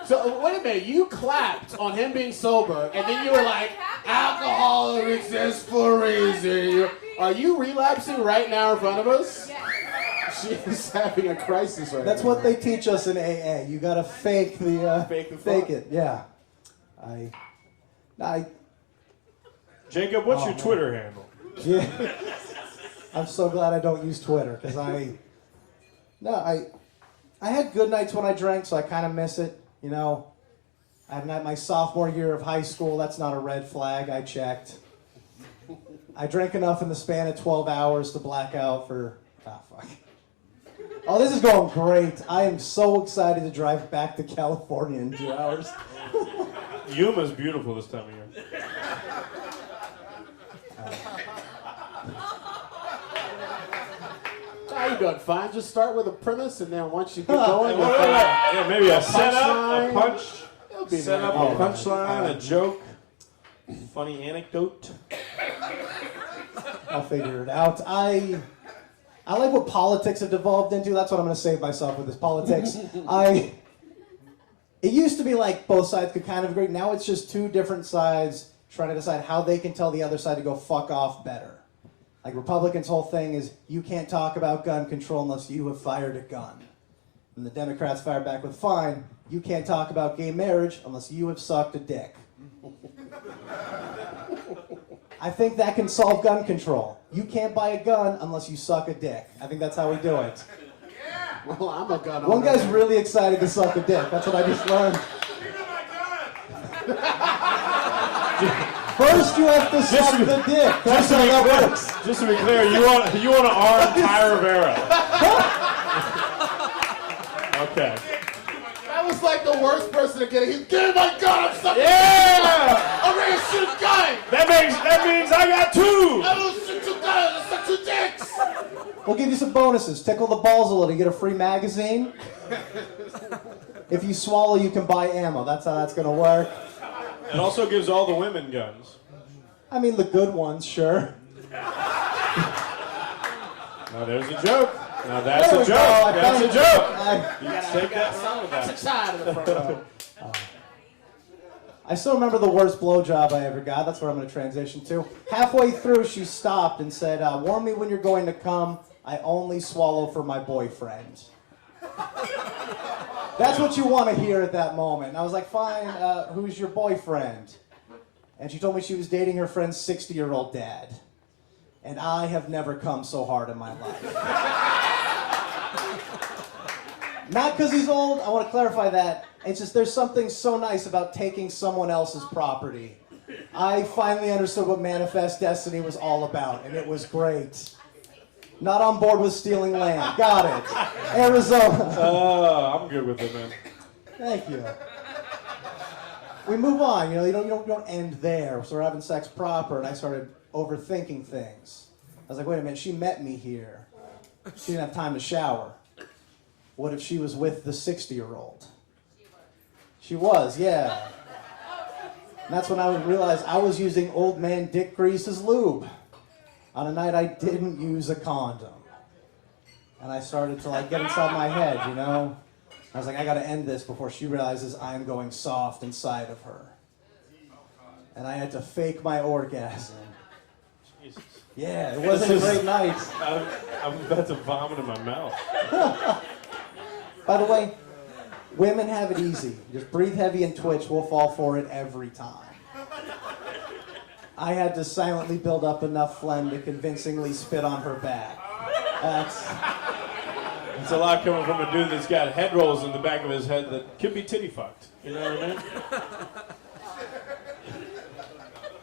So wait a minute, you clapped on him being sober, and then you were like, alcohol exists for a reason. Are you relapsing right now in front of us? She's having a crisis right That's now. what they teach us in AA. You gotta fake the fake it. Yeah. Jacob, what's your Twitter handle? Yeah. I'm so glad I don't use Twitter because I had good nights when I drank, so I kind of miss it. You know, I had my sophomore year of high school. That's not a red flag. I checked. I drank enough in the span of 12 hours to black out for. Fuck. Oh, this is going great. I am so excited to drive back to California in 2 hours. Yuma's beautiful this time of year. How you doing? Fine. Just start with a premise, and then once you get going, we'll yeah, maybe a setup, a punch, be set up a punchline, a joke, funny anecdote. I'll figure it out. I like what politics have devolved into. That's what I'm going to save myself with, is politics. It used to be like both sides could kind of agree. Now it's just two different sides trying to decide how they can tell the other side to go fuck off better. Like, Republicans' whole thing is, you can't talk about gun control unless you have fired a gun. And the Democrats fire back with, fine, you can't talk about gay marriage unless you have sucked a dick. I think that can solve gun control. You can't buy a gun unless you suck a dick. I think that's how we do it. Well, I'm a gun owner. One guy's really excited to suck a dick. That's what I just learned. First, you have to suck the dick. That's how that works. Just to be clear, you want to arm Ty Rivera. Okay. That was like the worst person to get it. He's give me my gun. I'm sucking. Yeah! I'm ready to shoot a gun. That means I got two. I don't shoot two guns. I suck two dicks. We'll give you some bonuses. Tickle the balls a little. You get a free magazine. If you swallow, you can buy ammo. That's how that's going to work. It also gives all the women guns. I mean, the good ones, sure. Now there's a joke. Now that's There a we joke. go. That's a joke. You You take that got song with that. That's a side of the front row. I still remember the worst blowjob I ever got. That's where I'm going to transition to. Halfway through, she stopped and said, warn me when you're going to come. I only swallow for my boyfriend. That's what you want to hear at that moment. And I was like, fine, who's your boyfriend? And she told me she was dating her friend's 60-year-old dad. And I have never come so hard in my life. Not because he's old, I want to clarify that. It's just there's something so nice about taking someone else's property. I finally understood what Manifest Destiny was all about, and it was great. Not on board with stealing land. Got it. Arizona. I'm good with it, man. Thank you. We move on, you know, you don't end there. So we're having sex proper, and I started overthinking things. I was like, wait a minute, she met me here. She didn't have time to shower. What if she was with the 60-year-old? She was, yeah. And that's when I realized I was using old man Dick Grease as lube on a night I didn't use a condom. And I started to like get inside my head, you know? I was like, I gotta end this before she realizes I'm going soft inside of her. And I had to fake my orgasm. Jesus. Yeah, it wasn't a great night. I'm about to vomit in my mouth. By the way, women have it easy. Just breathe heavy and twitch. We'll fall for it every time. I had to silently build up enough phlegm to convincingly spit on her back. It's a lot coming from a dude that's got head rolls in the back of his head that could be titty fucked. You know what I mean?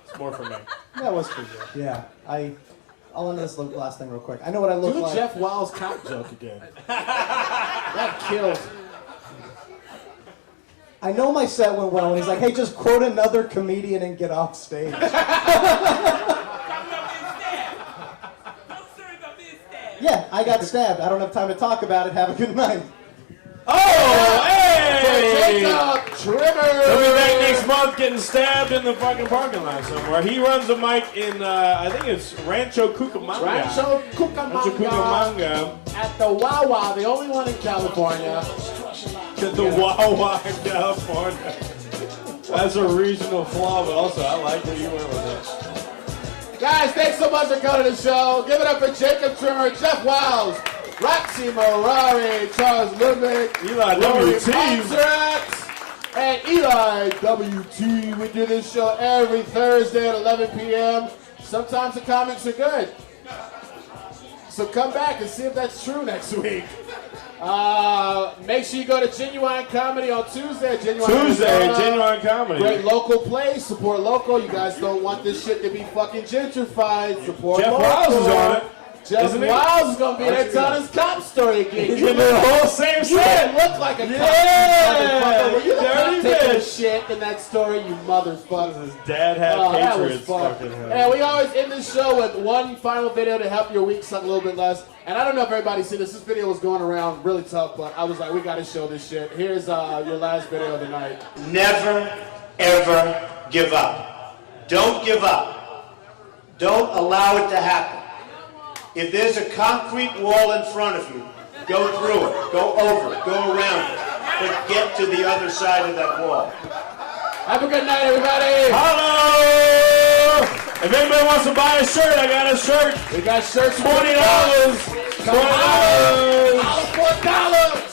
It's more for me. That was for you. Yeah. I'll end this last thing real quick. I know what I look like. Do Jeff Wild's cock joke again. That kills. I know my set went well, and he's like, hey, just quote another comedian and get off stage. Yeah, I got stabbed. I don't have time to talk about it. Have a good night. Oh, hey! Jacob Trimmer! He'll be back next month getting stabbed in the fucking parking lot somewhere. He runs a mic in, I think it's Rancho Cucamonga. Rancho Cucamonga. At the Wawa, the only one in California. At the Wawa in California. That's a regional flaw, but also I like where you went with it. Guys, thanks so much for coming to the show. Give it up for Jacob Trimmer, Jeff Wiles, Roxy Morari, Charles Ludwig, Eli Lori WT, Pontrax, and Eli WT. We do this show every Thursday at 11 p.m. Sometimes the comics are good. So come back and see if that's true next week. Make sure you go to Genuine Comedy on Tuesday. Genuine Comedy. Great local place. Support local. You guys don't want this shit to be fucking gentrified. Support Jeff local. Wiles is on it. Jeff Wiles is going to be there telling his cop story again. He's going to do the whole same You set. didn't look like a cop. Yeah. Were you the cop Dirty taking a bitch. shit in that story, you motherfucker? His dad had That was Patriots fun. fucking hell. And we always end this show with one final video to help your week suck a little bit less. And I don't know if everybody's seen this. This video was going around really tough, but I was like, we got to show this shit. Here's your last video of the night. Never, ever give up. Don't give up. Don't allow it to happen. If there's a concrete wall in front of you, go through it, go over it, go around it, but get to the other side of that wall. Have a good night, everybody. Hello! If anybody wants to buy a shirt, I got a shirt. We got shirts. $20. $20. $4.